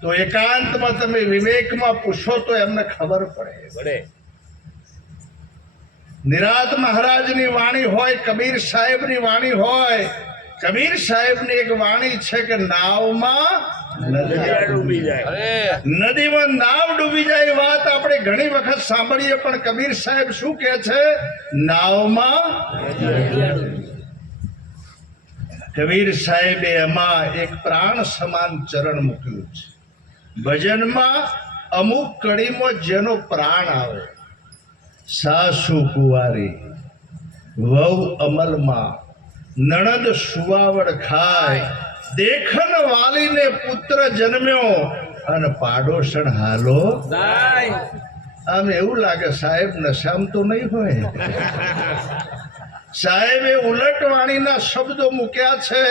તો એકાંતમાં તમે વિવેકમાં પૂછો તો એમને ખબર પડે. નિરાત મહારાજની વાણી હોય, કબીર સાહેબની વાણી હોય. કબીર સાહેબની એક વાણી છે કે નાવમાં નદીમાં નાવ ડૂબી જાય. વાત આપણે ઘણી વખત સાંભળીએ, પણ કબીર સાહેબ શું કહે છે? નાવમાં. કબીર સાહેબે એમાં એક પ્રાણ સમાન ચરણ મૂક્યું છે. ભજનમાં અમુક કડીમાં જેનો પ્રાણ આવે, સાસુ કુંવારી, વહુ અમલમાં, નણદ સુવાવડ ખાય, દેખન વાલીને પુત્ર જન્મ્યો અને પાડોશણ હાલો. આમ એવું લાગે સાહેબ નશામ તો નહીં હોય. સાહેબે ઉલટવાણીના શબ્દો મૂક્યા છે.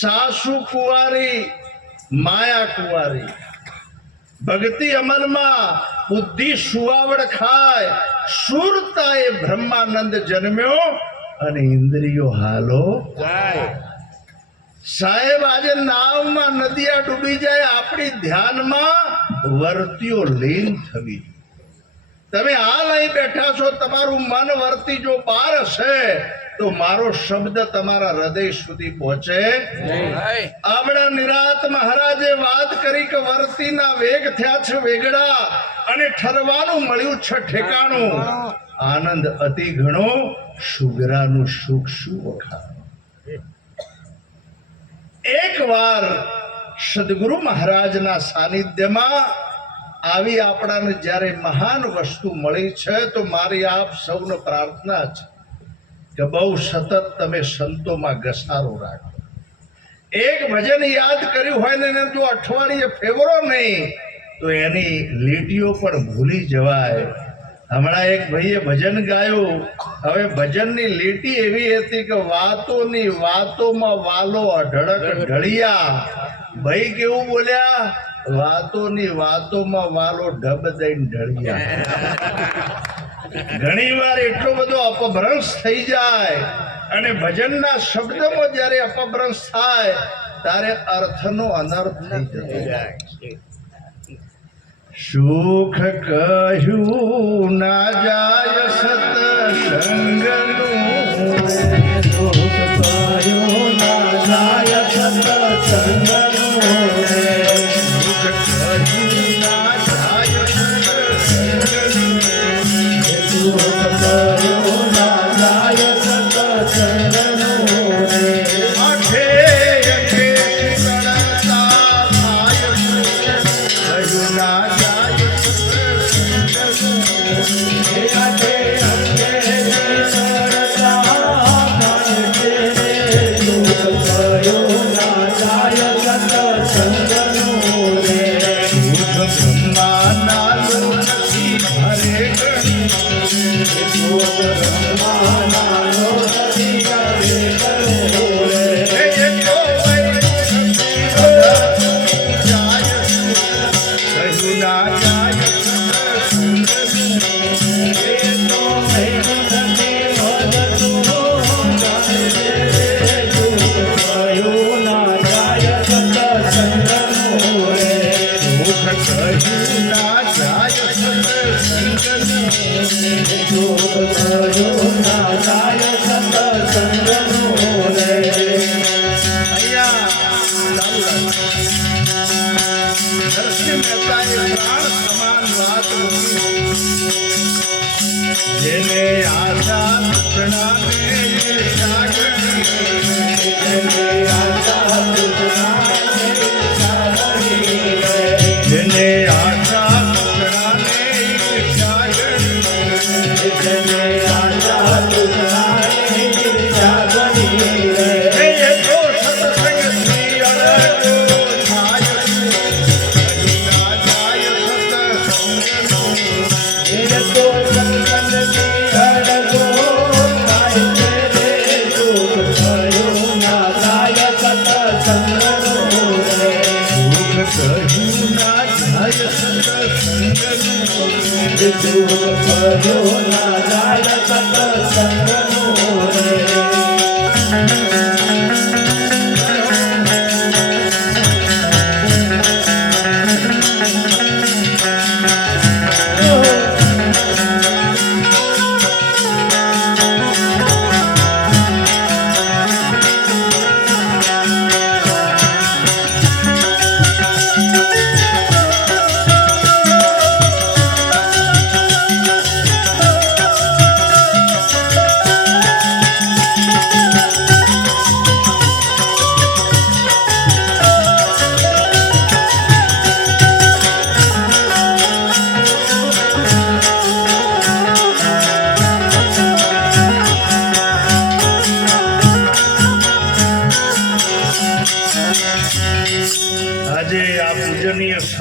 સાસુ કુંવારી, માયા કુંવારી, ભક્તિ અમલમાં, બુદ્ધિ સુવાવડ ખાય, સુરતાએ બ્રહ્માનંદ જન્મ્યો અને ઇન્દ્રિયો હાલો. સાહેબ આજે નાવમાં નદિયા ડૂબી જાય, આપણી ધ્યાનમાં વર્તીઓ લીન થવી. તમે હાલ અહીં બેઠા છો, તમારું મન વર્તી જો બહાર હશે તો મારો શબ્દ તમારા હૃદય સુધી પહોંચે. આપણા નિરાત મહારાજે વાત કરી કે વર્તીના વેગ થયા છે વેગડા અને ઠરવાનું મળ્યું છે ઠેકાણું. આનંદ અતિ ઘણો, સુગરાનું સુખ શું વખાણ. એક વાર સદગુરુ મહારાજના સાનિધ્યમાં આવી આપણાને જ્યારે મહાન વસ્તુ મળી છે, તો મારી આપ સૌને પ્રાર્થના છે કે બહુ સતત તમે સંતોમાં ઘસારો રાખો. એક ભજન યાદ કર્યું હોય ને એને જો અઠવાડિયે ફેવરો નહીં તો એની લીટીઓ પણ ભૂલી જવાય. હમણાં એક ભાઈએ ભજન ગાયું. હવે ભજનની લીટી એવી હતી કે વાતોની વાતોમાં વાલો અઢળક ઢળિયા. ભાઈ કેવું બોલ્યા? વાતોની વાતોમાં વાલો ઢબ દઈને ઢળિયા. ઘણી વાર એટલો બધો અપભ્રંશ થઈ જાય અને ભજનના શબ્દમાં જ્યારે અપભ્રંશ થાય ત્યારે અર્થનો અનર્થ થઈ જતો જાય. સુખ કહ્યું ના જાય સતસંગનું, સુખ કહ્યું ના જાય સતસંગનું, સુખ કહ્યું ના જાય સતસંગનું, સુખ કહ્યું ના જાય સતસંગનું, આખે આખે કરતા થાય કહ્યું ના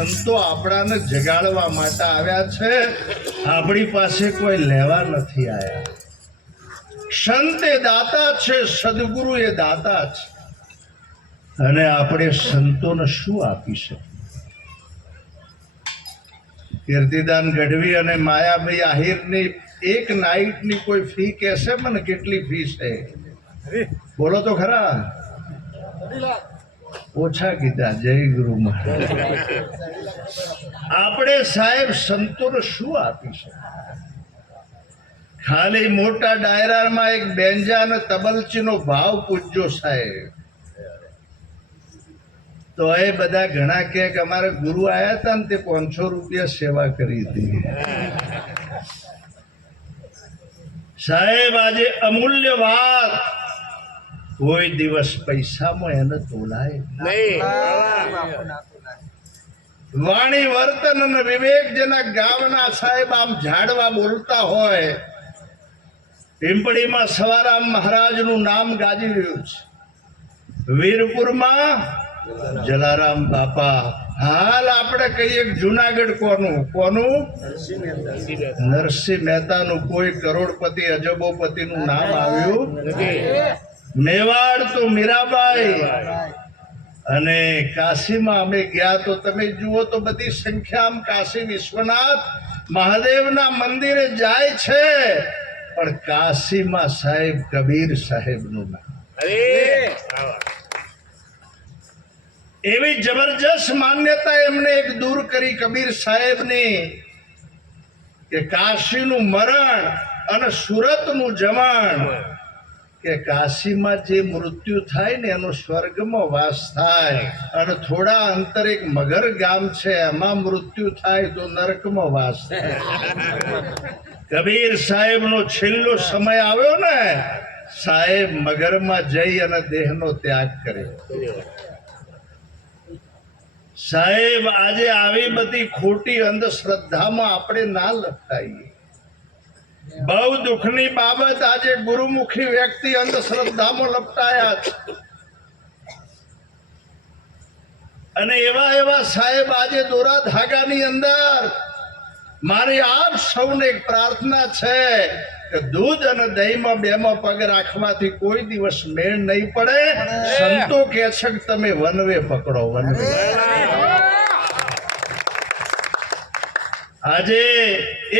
સંતો આપણાને જગાડવા માટે આવ્યા છે, આપણી પાસે કોઈ લેવા નથી આવ્યા. સંત એ દાતા છે, સદગુરુ એ દાતા છે, અને આપણે સંતોને શું આપી શકીએ? કીર્તિદાન ગઢવી અને માયાભાઈ આહિરની એક નાઈટની કોઈ ફી કહેશે મને? કેટલી ફી છે? બોલો તો ખરા. ઓછા કીધા. જય ગુરુ મહારાજ. આપણે સાહેબ સંતોને શું આપી શકીએ? ખાલી મોટા ડાયરામાં એક બેન્જા અને તબલચીનો ભાવ પૂછજો સાહેબ, તો એ બધા ઘણા કે અમારે ગુરુ આયા હતા ને તે 500 રૂપિયા સેવા કરી હતી. સાહેબ આજે અમૂલ્ય વાત કોઈ દિવસ પૈસામાં એને તોલાય નહીં. વાણી વર્તન અને વિવેક જેના ગામના સાહેબ આમ ઝાડવા બોલતા હોય, પીંપળીમાં સવારામ મહારાજનું નામ ગાજી રહ્યું છે, વીરપુરમાં જલારામ બાપા. હાલ આપણે કહીએ જુનાગઢ કોનું નરસિંહ મહેતાનું કોઈ કરોડપતિ અજબોપતિનું નામ આવ્યું નથી. મેવાડ તો મીરાબાઈ, અને કાશીમાં અમે ગયા તો તમે જુઓ તો બધી સંખ્યામાં કાશી વિશ્વનાથ મહાદેવના મંદિરે જાય છે, પણ કાશીમાં સાહેબ કબીર સાહેબનું નામ. એવી જબરજસ્ત માન્યતા એમને એક દૂર કરી કબીર સાહેબની કે કાશીનું મરણ અને સુરતનું જમણ, કે કાશીમાં જે મૃત્યુ થાય ને એનો સ્વર્ગમાં વાસ થાય, અને થોડા અંતર એક મગર ગામ છે એમાં મૃત્યુ થાય તો નરકમાં વાસ થાય. કબીર સાહેબનો છેલ્લો સમય આવ્યો ને, સાહેબ મગરમાં જઈ અને દેહનો ત્યાગ કર્યો. સાહેબ આજે આવી બધી ખોટી અંધશ્રદ્ધામાં આપણે ના લપટાઈએ. બહુ દુઃખની બાબત, આજે ગુરુમુખી વ્યક્તિ અંધશ્રદ્ધામાં લપટાયા છે, અને એવા સાહેબ આજે દોરા ધાગાની અંદર મારી આપ સૌને એક પ્રાર્થના છે કે દૂધ અને દહીંમાં બેમાં પગ રાખવાથી કોઈ દિવસ મેળ નહીં પડે. સંતો કહે છે કે તમે વનવે પકડો, વનવે. આજે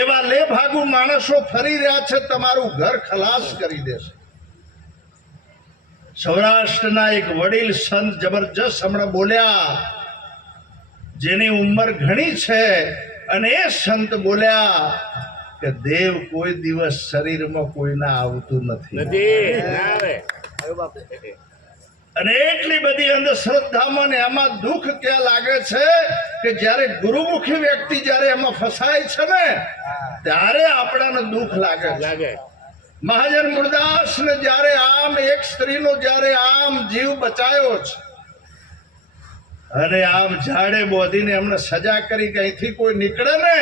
એવા લેભાગુ માણસો ફરી રહ્યા છે, તમારું ઘર ખલાસ કરી દેશે. સૌરાષ્ટ્રના એક વડીલ સંત જબરજસ્ત હમણાં બોલ્યા, જેની ઉંમર ઘણી છે, અને એ સંત બોલ્યા કે દેવ કોઈ દિવસ શરીરમાં કોઈના આવતું નથી. અને એટલી બધી અંધશ્રદ્ધામાં ને એમાં દુઃખ ક્યાં લાગે છે કે જ્યારે ગુરુમુખી વ્યક્તિ જ્યારે એમાં ફસાય છે ને, ત્યારે આપણાને દુઃખ લાગે છે. મહાજન મુરદાસ ને જ્યારે આમ એક સ્ત્રીનો જ્યારે આમ જીવ બચાયો છે, અને આમ ઝાડે બોધીને એમને સજા કરી કે અહીંથી કોઈ નીકળે ને,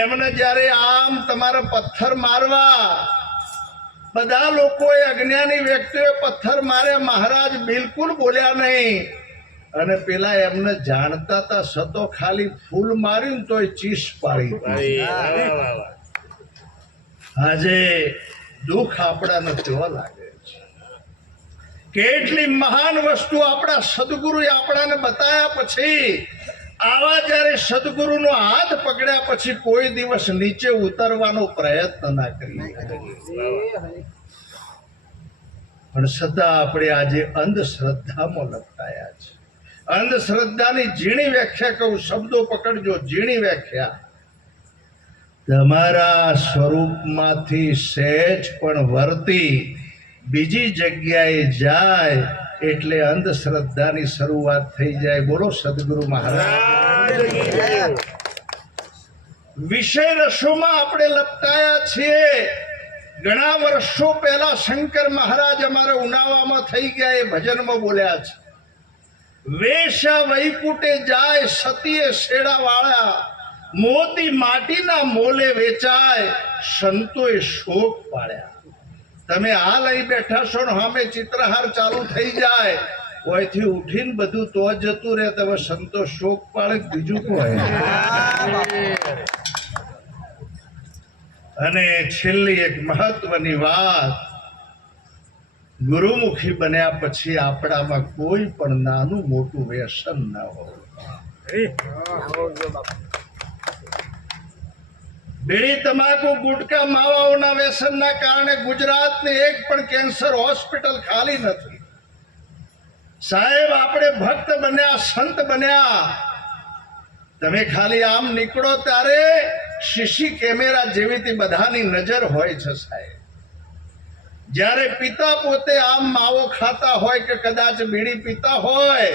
એમને જ્યારે આમ તમારા પથ્થર મારવા, બધા લોકોએ અજ્ઞાની વ્યક્તિઓએ પથ્થર માર્યા, મહારાજ બિલકુલ બોલ્યા નહીં, અને પેલા એમને જાણતા હતા સતો ખાલી ફૂલ માર્યું તો એ ચીસ પાડી. આજે દુઃખ આપણાને કેવા લાગે છે. કેટલી મહાન વસ્તુ આપણા સદગુરુએ આપણાને બતાવ્યા પછી, આવા જ્યારે સદગુરુનો હાથ પકડ્યા પછી કોઈ દિવસ નીચે ઉતરવાનો પ્રયત્ન ના કરીએ. પણ છતાં આપણે આજે અંધશ્રદ્ધામાં લપટાયા છે. અંધશ્રદ્ધાની ઝીણી વ્યાખ્યા કહું, શબ્દો પકડજો, ઝીણી વ્યાખ્યા. તમારા સ્વરૂપમાંથી સહેજ પણ વર્તી બીજી જગ્યાએ જાય એટલે અંધશ્રદ્ધાની શરૂઆત થઈ જાય. બોલો સદગુરુ મહારાજ. વિષય રસોમાં આપણે લપટાયા છીએ. ઘણા વર્ષો પહેલા શંકર મહારાજ અમારા ઉનાવામાં થઈ ગયા, એ ભજનમાં બોલ્યા છે, વેશા વૈકુટે જાય સતીએ શેડા વાળા, મોતી માટીના મોલે વેચાય, સંતોએ શોક પાડ્યા. તમે હાલ અહીં બેઠા છો ને સામે ચિત્રહાર ચાલુ થઈ જાય ઓયથી ઉઠીને બધું તો જતું રહે. તમે સંતોષ શોક પાડે બીજું કોઈ. અને છેલ્લી એક મહત્વની વાત, ગુરુમુખી બન્યા પછી આપણામાં કોઈ પણ નાનું મોટું વ્યસન ના હોય. બીડી તમાકુ ગુટકા માવાઓના વ્યસનના કારણે ગુજરાતની એક પણ કેન્સર હોસ્પિટલ ખાલી નથી. સાહેબ, આપણે ભક્ત બન્યા, સંત બન્યા, તમે ખાલી આમ નીકળો ત્યારે સીસી કેમેરા જેવી બધાની નજર હોય છે. સાહેબ, જ્યારે પિતા પોતે આમ માવો ખાતા હોય કે કદાચ બીડી પીતા હોય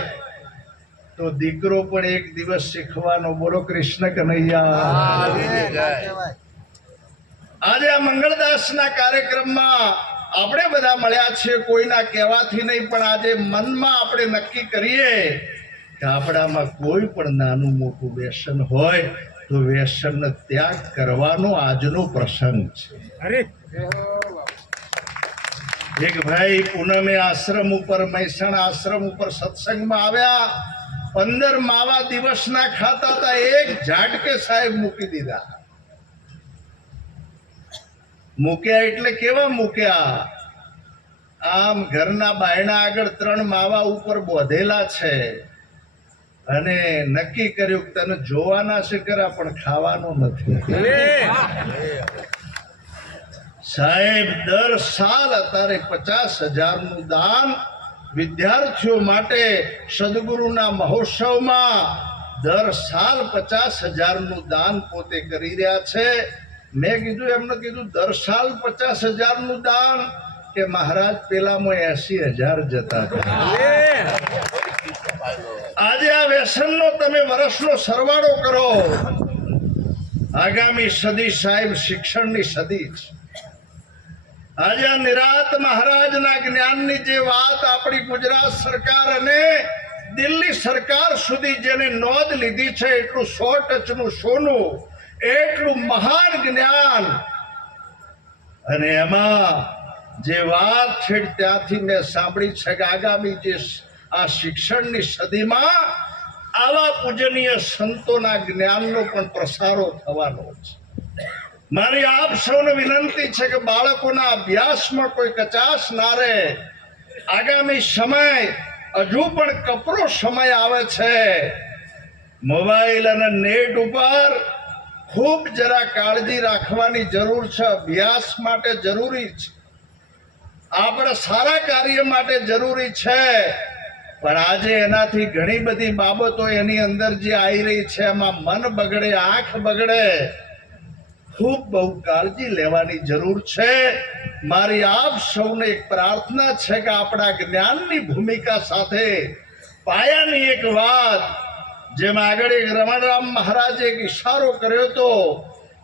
તો દીકરો પણ એક દિવસ શીખવાનો. બોલો કૃષ્ણ કનૈયા. આજે આ મંગળદાસના કાર્યક્રમમાં આપણે બધા મળ્યા છીએ, કોઈના કહેવાથી નહીં, પણ આજે મનમાં આપણે નક્કી કરીએ કે આપણામાં કોઈ પણ નાનું મોટું વ્યસન હોય તો વ્યસન ત્યાગ કરવાનો આજનો પ્રસંગ છે. એક ભાઈ પૂનમે આશ્રમ ઉપર, મહેસાણા આશ્રમ ઉપર સત્સંગમાં આવ્યા. 15 માવા દિવસના ખાતા હતા, એક ઝાટકે સાહેબ મૂકી દીધા. મૂક્યા એટલે કેવા મૂક્યા? આમ ઘરના બાયણા આગળ 3 માવા ઉપર બોધેલા છે અને નક્કી કર્યું કે તને જોવાના છે ખરા પણ ખાવાનો નથી. સાહેબ, દર સાલ અત્યારે 50,000નું દાન વિદ્યાર્થીઓ માટે સદગુરુના મહોત્સવમાં દર સાલ 50,000નું દાન પોતે કરી રહ્યા છે. મેં કીધું, એમને કીધું, દર સાલ 50,000નું દાન કે મહારાજ પેલામાં 80,000 જતા હતા. આજે આ વ્યસનનો તમે વર્ષનો સરવાળો કરો. આગામી સદી સાહેબ શિક્ષણની સદી છે. આજે આ નિરાત મહારાજના જ્ઞાનની જે વાત આપણી ગુજરાત સરકાર અને દિલ્હી સરકાર સુધી જેને નોંધ લીધી છે, એટલું 100 ટચનું સોનું, એટલું મહાન જ્ઞાન. અને એમાં જે વાત છે ત્યાંથી મેં સાંભળી છે કે આગામી જે આ શિક્ષણની સદીમાં આવા પૂજનીય સંતોના જ્ઞાનનો પણ પ્રસારો થવાનો છે. મારી આપ સૌને વિનંતી છે કે બાળકોના અભ્યાસમાં કોઈ કચાશ ના રહે. આગામી સમય હજુ પણ કપરો સમય આવે છે. મોબાઈલ અને નેટ ઉપર ખૂબ જરા કાળજી રાખવાની જરૂર છે. અભ્યાસ માટે જરૂરી છે, આપણે સારા કાર્ય માટે જરૂરી છે, પણ આજે એનાથી ઘણી બધી બાબતો એની અંદર જે આવી રહી છે એમાં મન બગડે, આંખ બગડે. ખૂબ બહુ કાળજી લેવાની જરૂર છે. મારી આપ સૌને એક પ્રાર્થના છે કે આપણા જ્ઞાનની ભૂમિકા સાથે પાયાની એક વાત, જેમ આગળ એક રમણરામ મહારાજે એક ઈશારો કર્યો હતો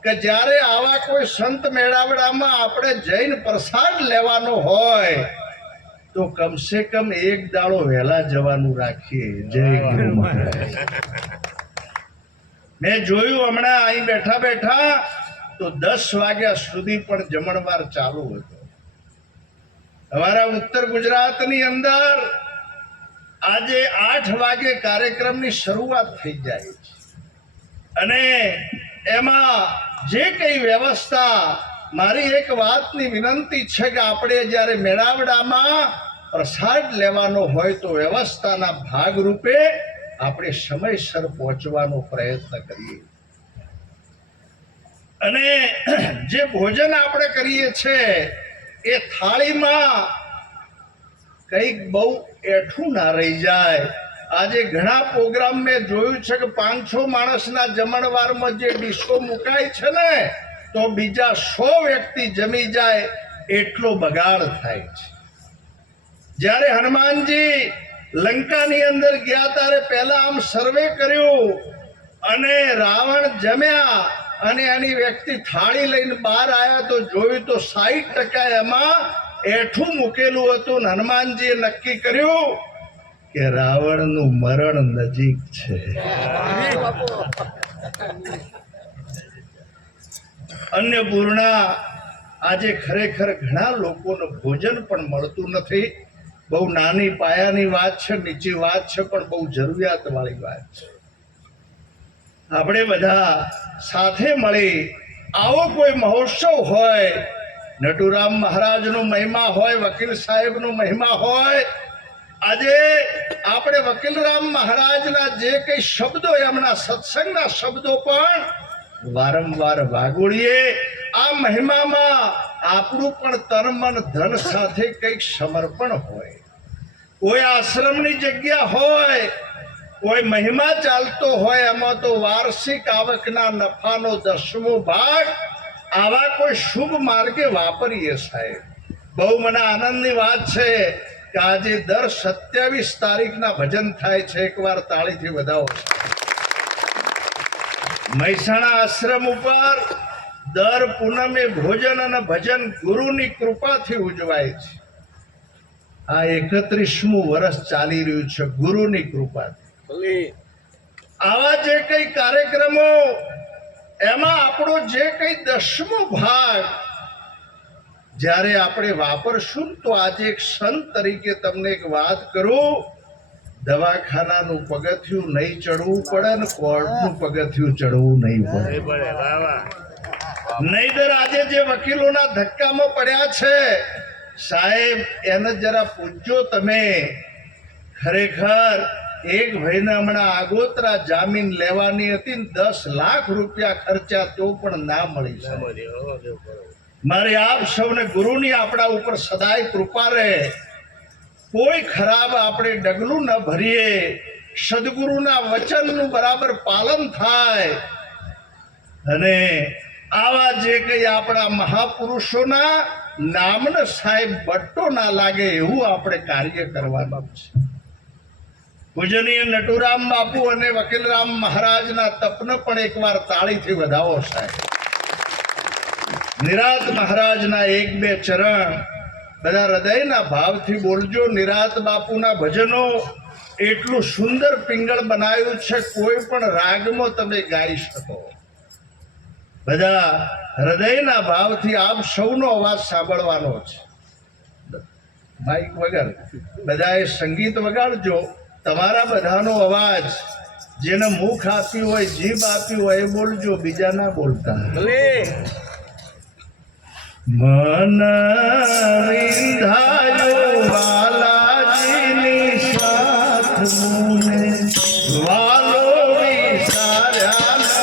કે જ્યારે આવા કોઈ સંત મેળાવડામાં આપણે જૈન પ્રસાદ લેવાનો હોય તો કમસે કમ એક દાડો વહેલા જવાનું રાખીએ. જય ગુરુ મહારાજ. મેં જોયું હમણાં અહીં બેઠા બેઠા તો 10 વાગ્યા સુધી પણ જમણવાર ચાલુ હતો. અમારા ઉત્તર ગુજરાતની અંદર આજે 8 વાગે કાર્યક્રમની શરૂઆત થઈ જાય છે અને એમાં જે કઈ વ્યવસ્થા, મારી એક વાતની વિનંતી છે કે આપણે જ્યારે મેળાવડામાં પ્રસાદ લેવાનો હોય તો વ્યવસ્થાના ભાગરૂપે આપણે સમયસર પહોંચવાનો પ્રયત્ન કરીએ. અને જે ભોજન આપણે કરીએ છીએ એ થાળીમાં કંઈક બહુ એઠું ના રહી જાય. આજે ઘણા પ્રોગ્રામ મેં જોયું છે કે 500 માણસના જમણવારમાં જે ડીશો મુકાય છે ને તો બીજા 100 વ્યક્તિ જમી જાય એટલો બગાડ થાય છે. જ્યારે હનુમાનજી લંકાની અંદર ગયા ત્યારે પહેલા આમ સર્વે કર્યું અને રાવણ જમ્યા અને એની વ્યક્તિ થાળી લઈને બહાર આવ્યા તો જોયું તો 60% એમાં એઠું મૂકેલું હતું. હનુમાનજીએ નક્કી કર્યું કે રાવણનું મરણ નજીક છે. અન્નપૂર્ણા આજે ખરેખર ઘણા લોકોને ભોજન પણ મળતું નથી. બહુ નાની પાયાની વાત છે, નીચી વાત છે, પણ બહુ જરૂરિયાત વાળી વાત છે. આપણે બધા સાથે મળી આવો કોઈ મહોત્સવ હોય, નટુરામ મહારાજનો મહિમા હોય, વકીલ સાહેબનો મહિમા હોય, આજે આપણે વકીલરામ મહારાજના જે કઈ શબ્દો, એમના સત્સંગના શબ્દો પણ વારંવાર વાગોળીએ. આ મહિમામાં આપણું પણ તન મન ધન સાથે કંઈક સમર્પણ હોય. કોઈ આશ્રમની જગ્યા હોય, કોઈ મહિમા ચાલતો હોય, એમાં તો વાર્ષિક આવકના નફાનો 10મો ભાગ આવા કોઈ શુભ માર્ગે વાપરીએ. સાહેબ, બહુ મને આનંદની વાત છે કે આજે દર 27 તારીખના ભજન થાય છે. એકવાર તાળીથી વધાવો. મહેસાણા આશ્રમ ઉપર દર પૂનમે ભોજન અને ભજન ગુરુની કૃપાથી ઉજવાય છે. આ 31મું વર્ષ ચાલી રહ્યું છે ગુરુની કૃપાથી. આવા જે કઈ કાર્યક્રમો, એમાં આપણો જે કઈ 10મો ભાગ જ્યારે આપણે વાપરશું, તો આજે એક સંત તરીકે તમને એક વાત કરું, દવાખાનાનું પગથિયું નહીં ચડવું પડે ને કોર્ટનું પગથિયું ચડવું નહીં પડે. નહીતર આજે જે વકીલોના ધક્કામાં પડ્યા છે સાહેબ, એને જરા પૂછજો તમે. ખરેખર એક ભાઈને હમણાં આગોતરા જામીન લેવાની હતી, 10 લાખ રૂપિયા ખર્ચા, તો પણ ના મળી. મારે આપ સૌને ગુરુની આપણા ઉપર સદાય કૃપા રહે. કોઈ ખરાબ આપણે ડગલું ન ભરીએ, સદગુરુના વચનનું બરાબર પાલન થાય, અને આવા જે કઈ આપણા મહાપુરુષોના નામને સાહેબ બટ્ટો ના લાગે એવું આપણે કાર્ય કરવાનું છે. પૂજનીય નટુરામ બાપુ અને વકીલરામ મહારાજના તપને પણ એકવાર તાળીથી વધાવો. સાહેબ, નિરાત મહારાજના 1-2 ચરણ બધા હૃદયના ભાવથી બોલજો. નિરાત બાપુના ભજનો એટલું સુંદર પિંગળ બનાવ્યું છે, કોઈ પણ રાગમાં તમે ગાઈ શકો. બધા હૃદયના ભાવથી આપ સૌનો અવાજ સાંભળવાનો છે. માઇક વગર બધાએ સંગીત વગાડજો. તમારા બધાનો અવાજ, જેને મુખ આપ્યું હોય, જીભ આપ્યું હોય, એ બોલજો, બીજા ના બોલતા. મન વિંધાયો વાલાજીની સાથ મુને, વાલો વિસાર્યા નવ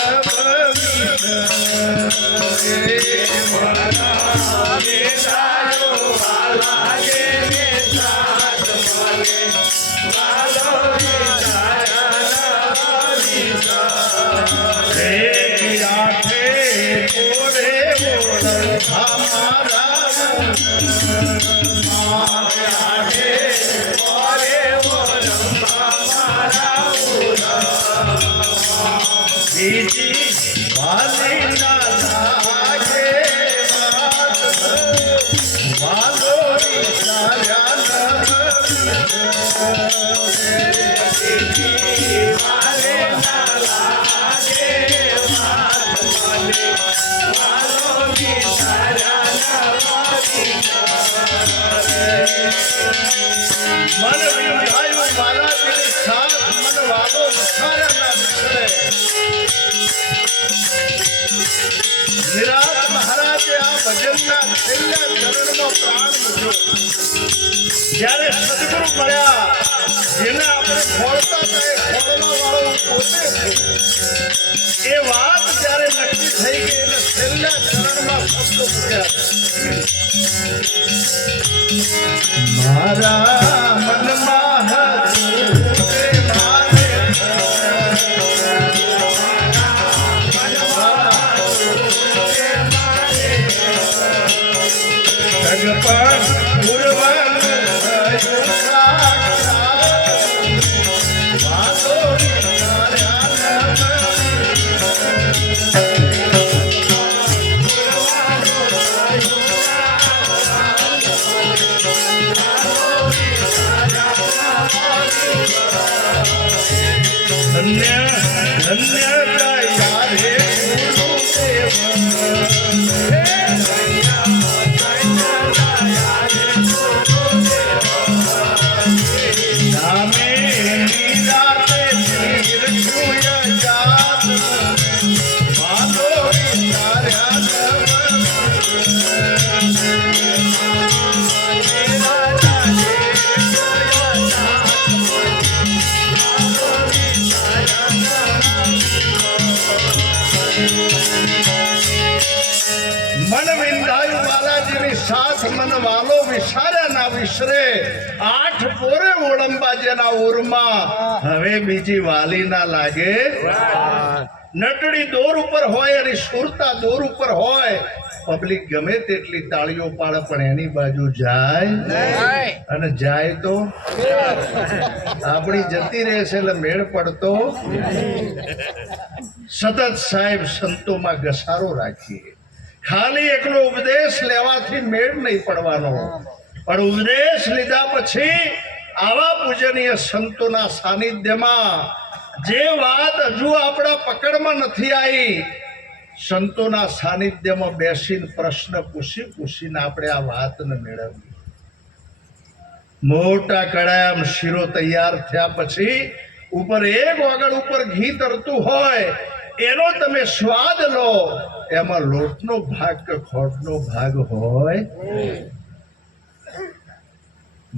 નિરાત મહારાજે આ ભજનના છેલ્લા ચરણમાં પ્રાણ મૂક્યો. જ્યારે સદગુરુ મળ્યા, જેને આપણે ખોળતા હતા, એ ખોળવા વાળો પોતે છે. એ વાત જ્યારે નક્કી થઈ ગઈ, એટલે છેલ્લા ચરણમાં શબ્દો મૂક્યા. મારા મનમાં સાથ મન વાલો વિસાર્યા ના વિસરે, આઠ પોરે ઓળંબા જેના ઉરમાં, હવે બીજી વાલી ના લાગે. નટડી દોર ઉપર હોય અને સુરતા દોર ઉપર હોય, પબ્લિક ગમે તેટલી તાળીઓ પાડે પણ એની બાજુ જાય અને જાય તો આપણી જતી રહેશે એટલે મેળ પડતો. સતત સાહેબ સંતોમાં ઘસારો રાખીએ. ખાલી એકલો ઉપદેશ લેવાથી મેળ નહીં પડવાનો, પણ ઉપદેશ લીધા પછી આવા પૂજનીય સંતોના સાનિધ્યમાં જે વાત હજુ આપણા પકડમાં નથી આવી, સંતોના સાનિધ્યમાં બેસીને પ્રશ્ન પૂછીને આપણે આ વાતને મેળવવી. મોટા કડાયામાં શીરો તૈયાર થયા પછી ઉપર એક વગર ઉપર ઘી તરતું હોય, એનો તમે સ્વાદ લો. એમાં લોટનો ભાગ કે ખોટનો ભાગ હોય?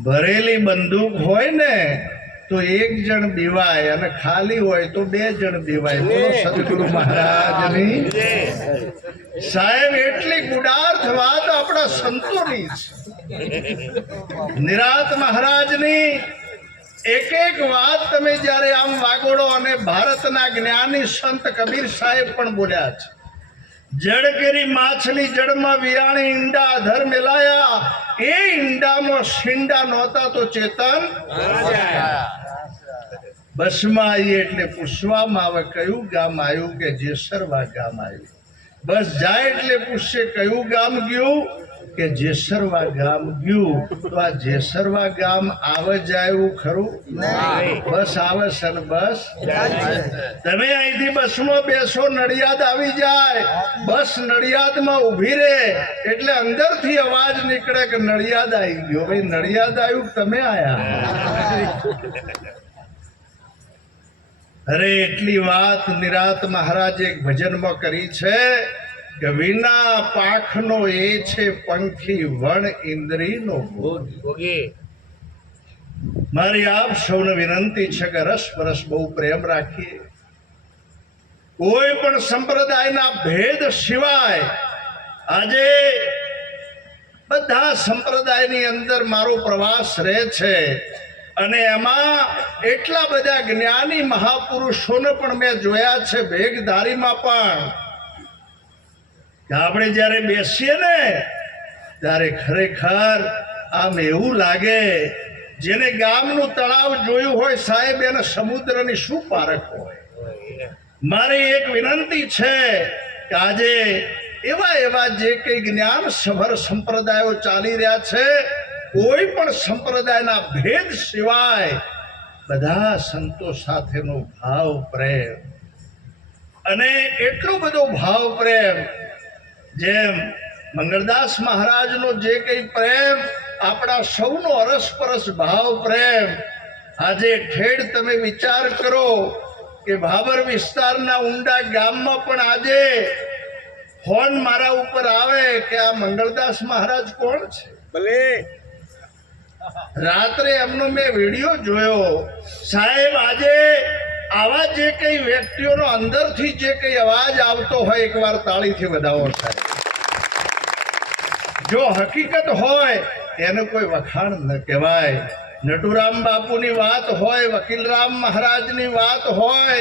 ભરેલી બંદૂક હોય ને તો એક જણ દીવાય અને ખાલી હોય તો બે જણ દીવાય. બોલો સદગુરુ મહારાજની. સાહેબ એટલી ગુડાર્થ વાત આપણા સંતોની છે. નિરાત મહારાજની એક એક વાત તમે જ્યારે આમ વાગોડો, અને ભારતના જ્ઞાની સંત કબીર સાહેબ પણ બોલ્યા છે, જડ કેરી માછલી જડમાં વિયાણી, ઈંડા અધર મેલાયા, એ ઈંડામાં શીંડા નહોતા તો ચેતન. બસમાં આવી એટલે પૂછવામાં આવે કયું ગામ આવ્યું, કે જેસરવા ગામ આવ્યું. બસ જાય એટલે પૂછશે કયું ગામ ગયું, કે જેસરવા ગામ ગયું. તો આ જેસરવા ગામ આવે જાય ખરું? બસ આવે છે ને બસ. તમે અહીંથી બસમાં બેસો, નડિયાદ આવી જાય, બસ નડિયાદમાં ઊભી રહે એટલે અંદરથી અવાજ નીકળે કે નડિયાદ આવી ગયો. ભાઈ નડિયાદ આવ્યું, તમે આયા. અરે એટલી વાત નિરાત મહારાજે એક ભજનમાં કરી છે કે વિના પાખનો એ છે પંખી, વણ ઇન્દ્રિયનો ભોગી. મારી આપ સૌને વિનંતી છે કે રસ પરસ બહુ પ્રેમ રાખીએ. કોઈ પણ સંપ્રદાયના ભેદ સિવાય આજે બધા સંપ્રદાયની અંદર મારો પ્રવાસ રહે છે, અને એમાં એટલા બધા જ્ઞાની મહાપુરુષોને પણ મેં જોયા છે, ભેગધારીમાં પણ. આપણે જ્યારે બેસીએ ને ત્યારે ખરેખર આમ એવું લાગે જેને ગામનું તળાવ જોયું હોય સાહેબ, એને સમુદ્રની શું પારખ હોય. મારી એક વિનંતી છે કે આજે એવા જે કઈ જ્ઞાન સભર સંપ્રદાયો ચાલી રહ્યા છે, કોઈ પણ સંપ્રદાયના ભેદ સિવાય બધા સંતો સાથેનો ભાવ પ્રેમ, અને એટલો બધો ભાવ પ્રેમ, જેમ મંગળદાસ મહારાજનો જે કઈ પ્રેમ, આપણા સૌનો અરસપરસ ભાવ પ્રેમ. આજે ઠેડ તમે વિચાર કરો કે ભાબર વિસ્તારના ઊંડા ગામમાં પણ આજે ફોન મારા ઉપર આવે કે આ મંગળદાસ મહારાજ કોણ છે. ભલે રાત્રે એમનો મેં વિડીયો જોયો. સાહેબ આજે આવા જે કઈ વ્યક્તિઓનો અંદરથી જે કઈ અવાજ આવતો હોય, એકવાર તાળીથી વધાવો સાહેબ. જો હકીકત હોય એને કોઈ વખાણ ન કહેવાય. નટુરામ બાપુની વાત હોય, વકીલરામ મહારાજની વાત હોય,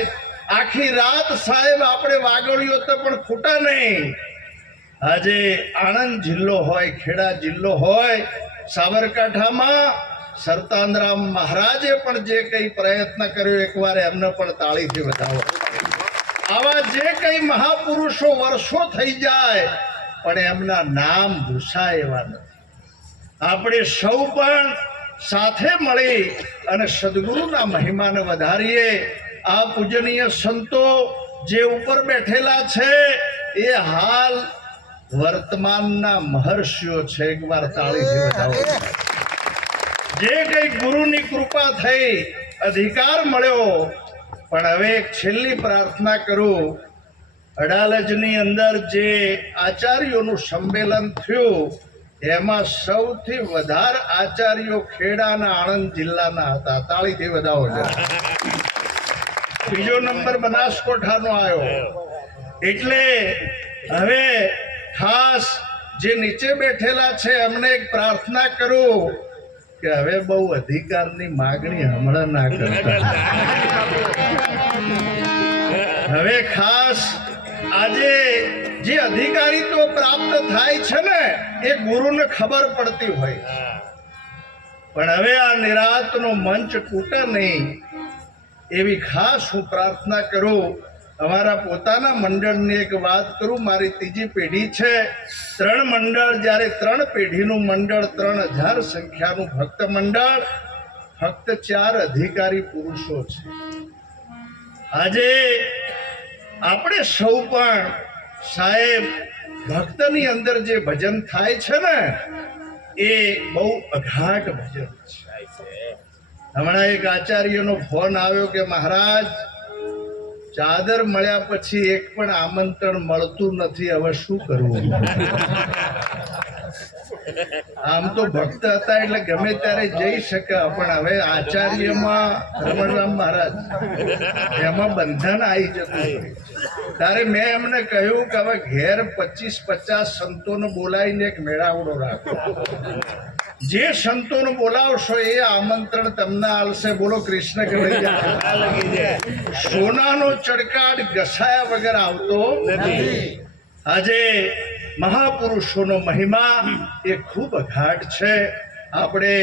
આખી રાત સાહેબ આપણે વાગોળીઓ તો પણ ખૂટા નહીં. આજે આણંદ જિલ્લો હોય, ખેડા જિલ્લો હોય, સાબરકાંઠામાં સરતાનરામ મહારાજે પણ જે કઈ પ્રયત્ન કર્યો, એકવાર એમને પણ તાળીથી વધાવો. આવા જે કઈ મહાપુરુષો વર્ષો થઈ જાય પણ એમના નામ ભૂસાય એવા નથી. આપણે સૌ પણ સાથે મળી અને સદગુરુના મહિમાને વધારીએ. આ પૂજનીય સંતો જે ઉપર બેઠેલા છે એ હાલ વર્તમાનના મહર્ષિઓ છે. એકવાર તાળીથી વધાવો. જે કઈ ગુરુની કૃપા થઈ, અધિકાર મળ્યો. પણ હવે એક છેલ્લી પ્રાર્થના કરું. અડાલજની અંદર જે આચાર્યોનું સંમેલન થયું એમાં સૌથી વધારે આચાર્યો ખેડાના આણંદ જિલ્લાના હતા. તાળીથી વધાવો. બીજો નંબર બનાસકાંઠાનો આવ્યો. એટલે હવે ખાસ જે નીચે બેઠેલા છે એમને એક પ્રાર્થના કરું કે હવે બહુ અધિકારની માગણી હમણાં ના કરતા. હવે ખાસ આજે જે અધિકારી તો પ્રાપ્ત થાય છે ને એ ગુરુને ખબર પડતી હોય, પણ હવે આ નિરાતનો મંચ તૂટે નહીં એવી ખાસ હું પ્રાર્થના કરું. અમારા પોતાના મંડળની એક વાત કરું. મારી ત્રીજી પેઢી છે. 3 મંડળ, જ્યારે 3 પેઢીનું મંડળ, 3000 સંખ્યાનું ભક્ત મંડળ, ફક્ત 4 અધિકારી પુરુષો છે. આજે આપણે સૌ પણ સાહેબ ભક્તની અંદર જે ભજન થાય છે ને એ બહુ અઘાટ ભજન છે. હમણાં એક આચાર્યનો ફોન આવ્યો કે મહારાજ ચાદર મળ્યા પછી એક પણ આમંત્રણ મળતું નથી, હવે શું કરવું? આમ તો ભક્ત હતા એટલે ગમે ત્યારે જઈ શકે, પણ હવે આચાર્યમાં રમણરામ મહારાજ એમાં બંધન આવી જતું. ત્યારે મેં એમને કહ્યું કે હવે ઘેર 25-50 સંતોને બોલાવીને એક મેળાવડો રાખો. જે સંતોને બોલાવશો એ આમંત્રણ તમને આલશે. બોલો કૃષ્ણ કનૈયા. સોનાનો ચડકાટ ઘસાયા વગર આવતો નથી. આજે મહાપુરુષોનો મહિમા એ ખૂબ અઘાટ છે. આપણે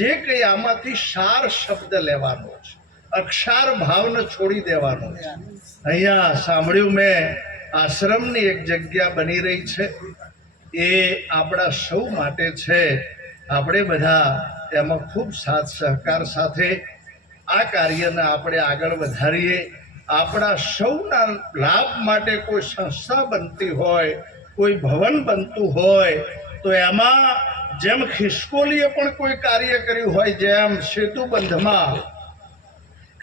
જે કંઈ આમાંથી સાર શબ્દ લેવાનો છે, અક્ષાર ભાવને છોડી દેવાનો છે. અહીંયા સાંભળ્યું મેં, આશ્રમની એક જગ્યા બની રહી છે, એ આપણા સૌ માટે છે. આપણે બધા એમાં ખૂબ સાથ સહકાર સાથે આ કાર્યને આપણે આગળ વધારીએ. આપણા સૌના લાભ માટે કોઈ સંસ્થા બનતી હોય, કોઈ ભવન બનતું હોય તો એમાં જેમ ખિસકોલીએ પણ કોઈ કાર્ય કર્યું હોય, જેમ સેતુબંધમાં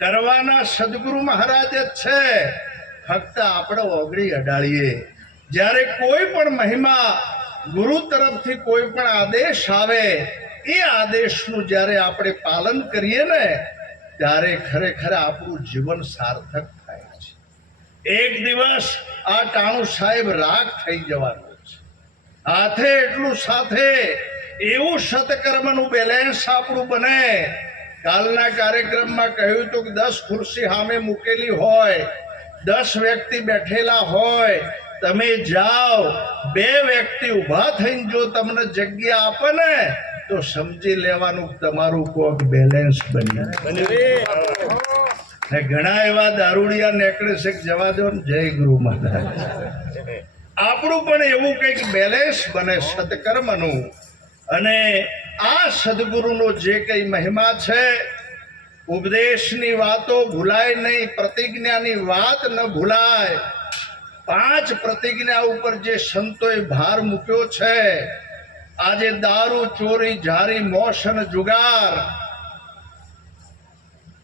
કરવાના સદગુરુ મહારાજ જ છે. ફક્ત આપણે ઓગળી અડાડીએ. જ્યારે કોઈ પણ મહિમા ગુરુ તરફથી કોઈ પણ આદેશ આવે એ આદેશનું જ્યારે આપણે પાલન કરીએ ને ત્યારે ખરેખર આપણું જીવન સાર્થક થાય છે. એક દિવસ આ ટાણું સાહેબ રાગ થઈ જવાનું છે. હાથે એટલું સાથે એવું સત્કર્મનું બેલેન્સ આપણું બને. કાલના કાર્યક્રમમાં કહ્યું હતું કે 10 ખુરશી સામે મૂકેલી હોય, 10 વ્યક્તિ બેઠેલા હોય, તમે જાઓ, 2 વ્યક્તિ ઊભા થઈને જો તમને જગ્યા આપે ને તો સમજી લેવાનું તમારું કોક બેલેન્સ બન્યું. ઘણા એવા દારૂડિયા નીકળે છે, જવા દો ને. જય ગુરુ મહારાજ. આપણું પણ એવું કંઈક બેલેન્સ બને સત્કર્મનું. અને આ સદગુરુનો જે કંઈ મહિમા છે, ઉપદેશની વાતો ભૂલાય નહીં, પ્રતિજ્ઞાની વાત ન ભૂલાય. 5 પ્રતિજ્ઞા ઉપર જે સંતોએ ભાર મૂક્યો છે. આજે દારૂ, ચોરી, જારી, મોશ અને જુગાર,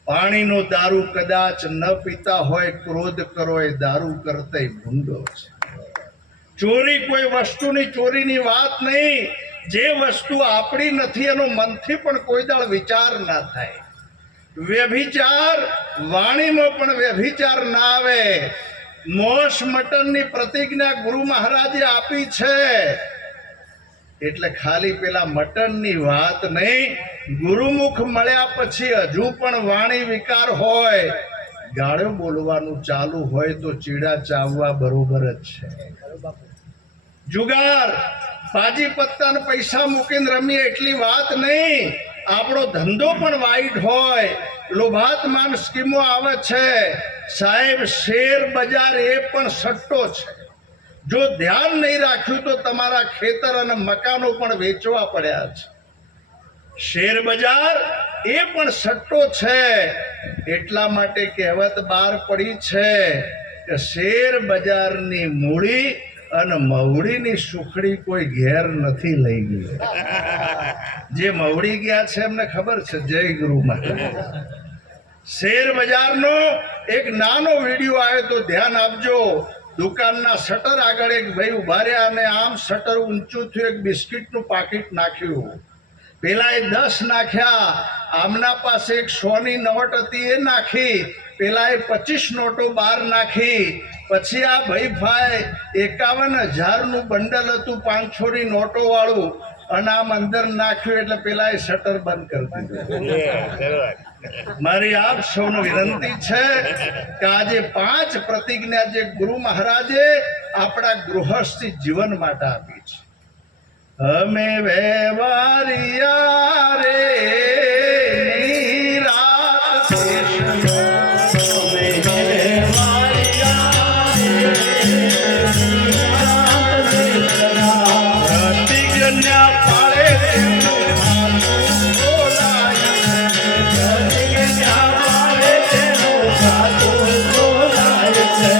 પાણીનો દારૂ કદાચ ન પીતા હોય, ક્રોધ કરો એ દારૂ કરતા ભૂંડો છે. ચોરી કોઈ વસ્તુની ચોરીની વાત નહીં. જે વસ્તુ આપણી નથી એનો મનથી પણ કોઈ દાળ વિચાર ના થાય. વ્યભિચાર, વાણીમાં પણ વ્યભિચાર ના આવે. મોસ મટનની પ્રતિજ્ઞા ગુરુ મહારાજે આપી છે. એટલે ખાલી પેલા મટનની વાત નહીં, ગુરુમુખ મળ્યા પછી હજુ પણ વાણી વિકાર હોય, ગાળો બોલવાનું ચાલુ હોય તો ચીડા ચાવવા બરોબર જ છે. જુગાર, બાજી પત્તાને પૈસા મૂકીને રમીએ એટલી વાત નહીં. આપણો ધંધો પણ વાઈટ હોય, લોભાત્માન સ્કીમો આવે છે. સાહેબ શેર બજાર એ પણ સટ્ટો છે. જો ધ્યાન નહીં રાખ્યું તો તમારા ખેતર અને મકાનો પણ વેચવા પડ્યા છે. શેર બજાર એ પણ સટ્ટો છે. એટલા માટે કહેવત બહાર પડી છે કે શેર બજારની મૂડી અને મવડીની સુખડી કોઈ ઘેર નથી લઈ ગઈ. જે મવડી ગયા છે એમને ખબર છે. જય ગુરુ મહારાજ. શેર બજારનો એક નાનો વિડીયો આવ્યો તો ધ્યાન આપજો. દુકાનના શટર આગળ એક ભાઈ ઉભા રહ્યા અને આમ શટર ઊંચું થયું, એક બિસ્કિટનું પાકીટ નાખ્યું. પેલા એ 10 નાખ્યા, આમના પાસે એક 100ની નોટ હતી એ નાખી, પેલાએ 25 નોટો બહાર નાખી. પછી આ ભાઈ 51,000 બંડલ હતું 500 ની નોટો વાળું, અને આમ અંદર નાખ્યું એટલે પેલાએ શટર બંધ કરી દીધું. મારી આપ સૌને વિનંતી છે કે આજે 5 પ્રતિજ્ઞા જે ગુરુ મહારાજે આપણા ગૃહસ્થી જીવન માટે આપી છે. અમે વેવારિયા રે નિરાત દેશનો, અમે વેવારિયા રે નિરાત દેશના, પ્રતિજ્ઞા પાળે તેનું સાચું બોલાય, પ્રતિજ્ઞા પાળે તેનું સાચું બોલાય છે.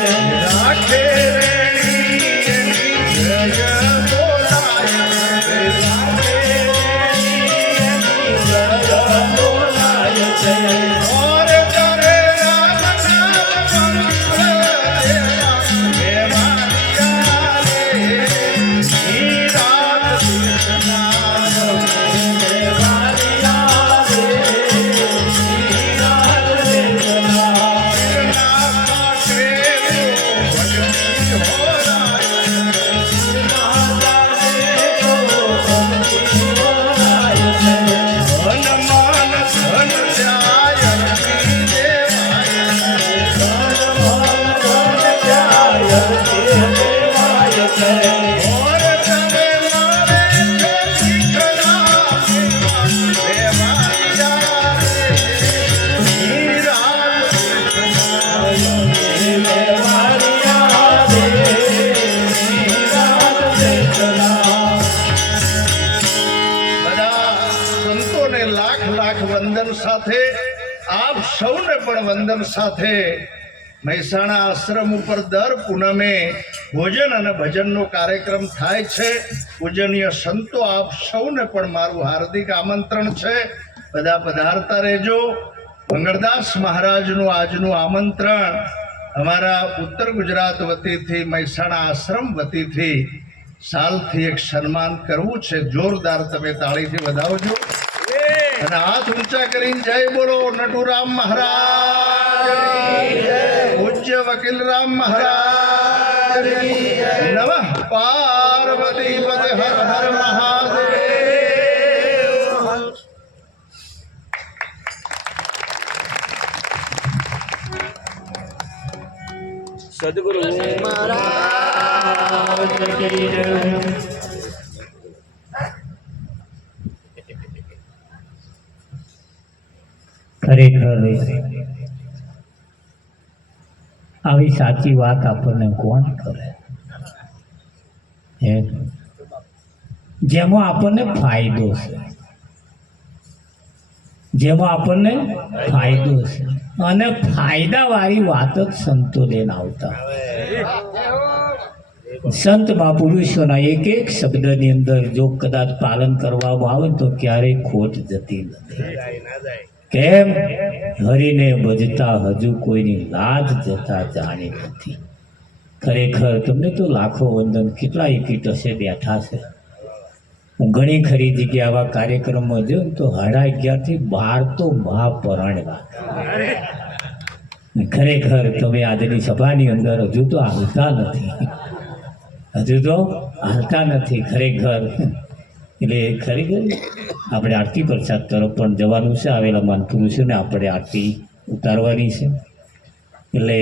રાખે વંદન સાથે આપ સૌને પણ વંદન સાથે મહેસાણા આશ્રમ ઉપર દર પૂનમે ભોજન અને ભજનનો કાર્યક્રમ થાય છે. પૂજનીય સંતો આપ સૌને પણ મારું હાર્દિક આમંત્રણ છે. બધા પધારતા રહેજો. મંગળદાસ મહારાજનું આજનું આમંત્રણ અમારા ઉત્તર ગુજરાત વતીથી મહેસાણા આશ્રમ વતીથી સાલથી એક સન્માન કરવું છે. જોરદાર તમે તાળીથી વધાવજો અને હાથ ઊંચા કરીને જય બોલો નટુરામ મહારાજ, પૂજ્ય વકીલ રામ મહારાજ, નમઃ પાર્વતી પતે હર હર મહાદેવ. સદગુરુ મહારાજ કી જય. ખરેખર આવી સાચી વાત આપણને કોણ કરે? જેમાં આપણને ફાયદો છે, જેમાં આપણને ફાયદો છે, અને ફાયદાવાળી વાત જ સંતો લઈને આવતા. સંત મહાપુરુષોના એક એક શબ્દની અંદર જો કદાચ પાલન કરવામાં આવે તો ક્યારેય ખોટ જતી નથી. કેમ? હરિને ભજતા હજુ કોઈની લાજ જતા જાણી નથી. ખરેખર તમને તો લાખો વંદન. કેટલા એકી ટસે બેઠા છે. હું ઘણી ખરી જગ્યાએ આવા કાર્યક્રમમાં જોઉં તો 11:30 થી 12 તો મહાપરાણવા. ખરેખર તમે આજની સભાની અંદર હજુ તો હાલતા નથી, હજુ તો હાલતા નથી. ખરેખર એટલે ખરેખર આપણે આરતી પ્રસાદ તરફ પણ જવાનું છે. આવેલા મહાન પુરુષોને આપણે આરતી ઉતારવાની છે. એટલે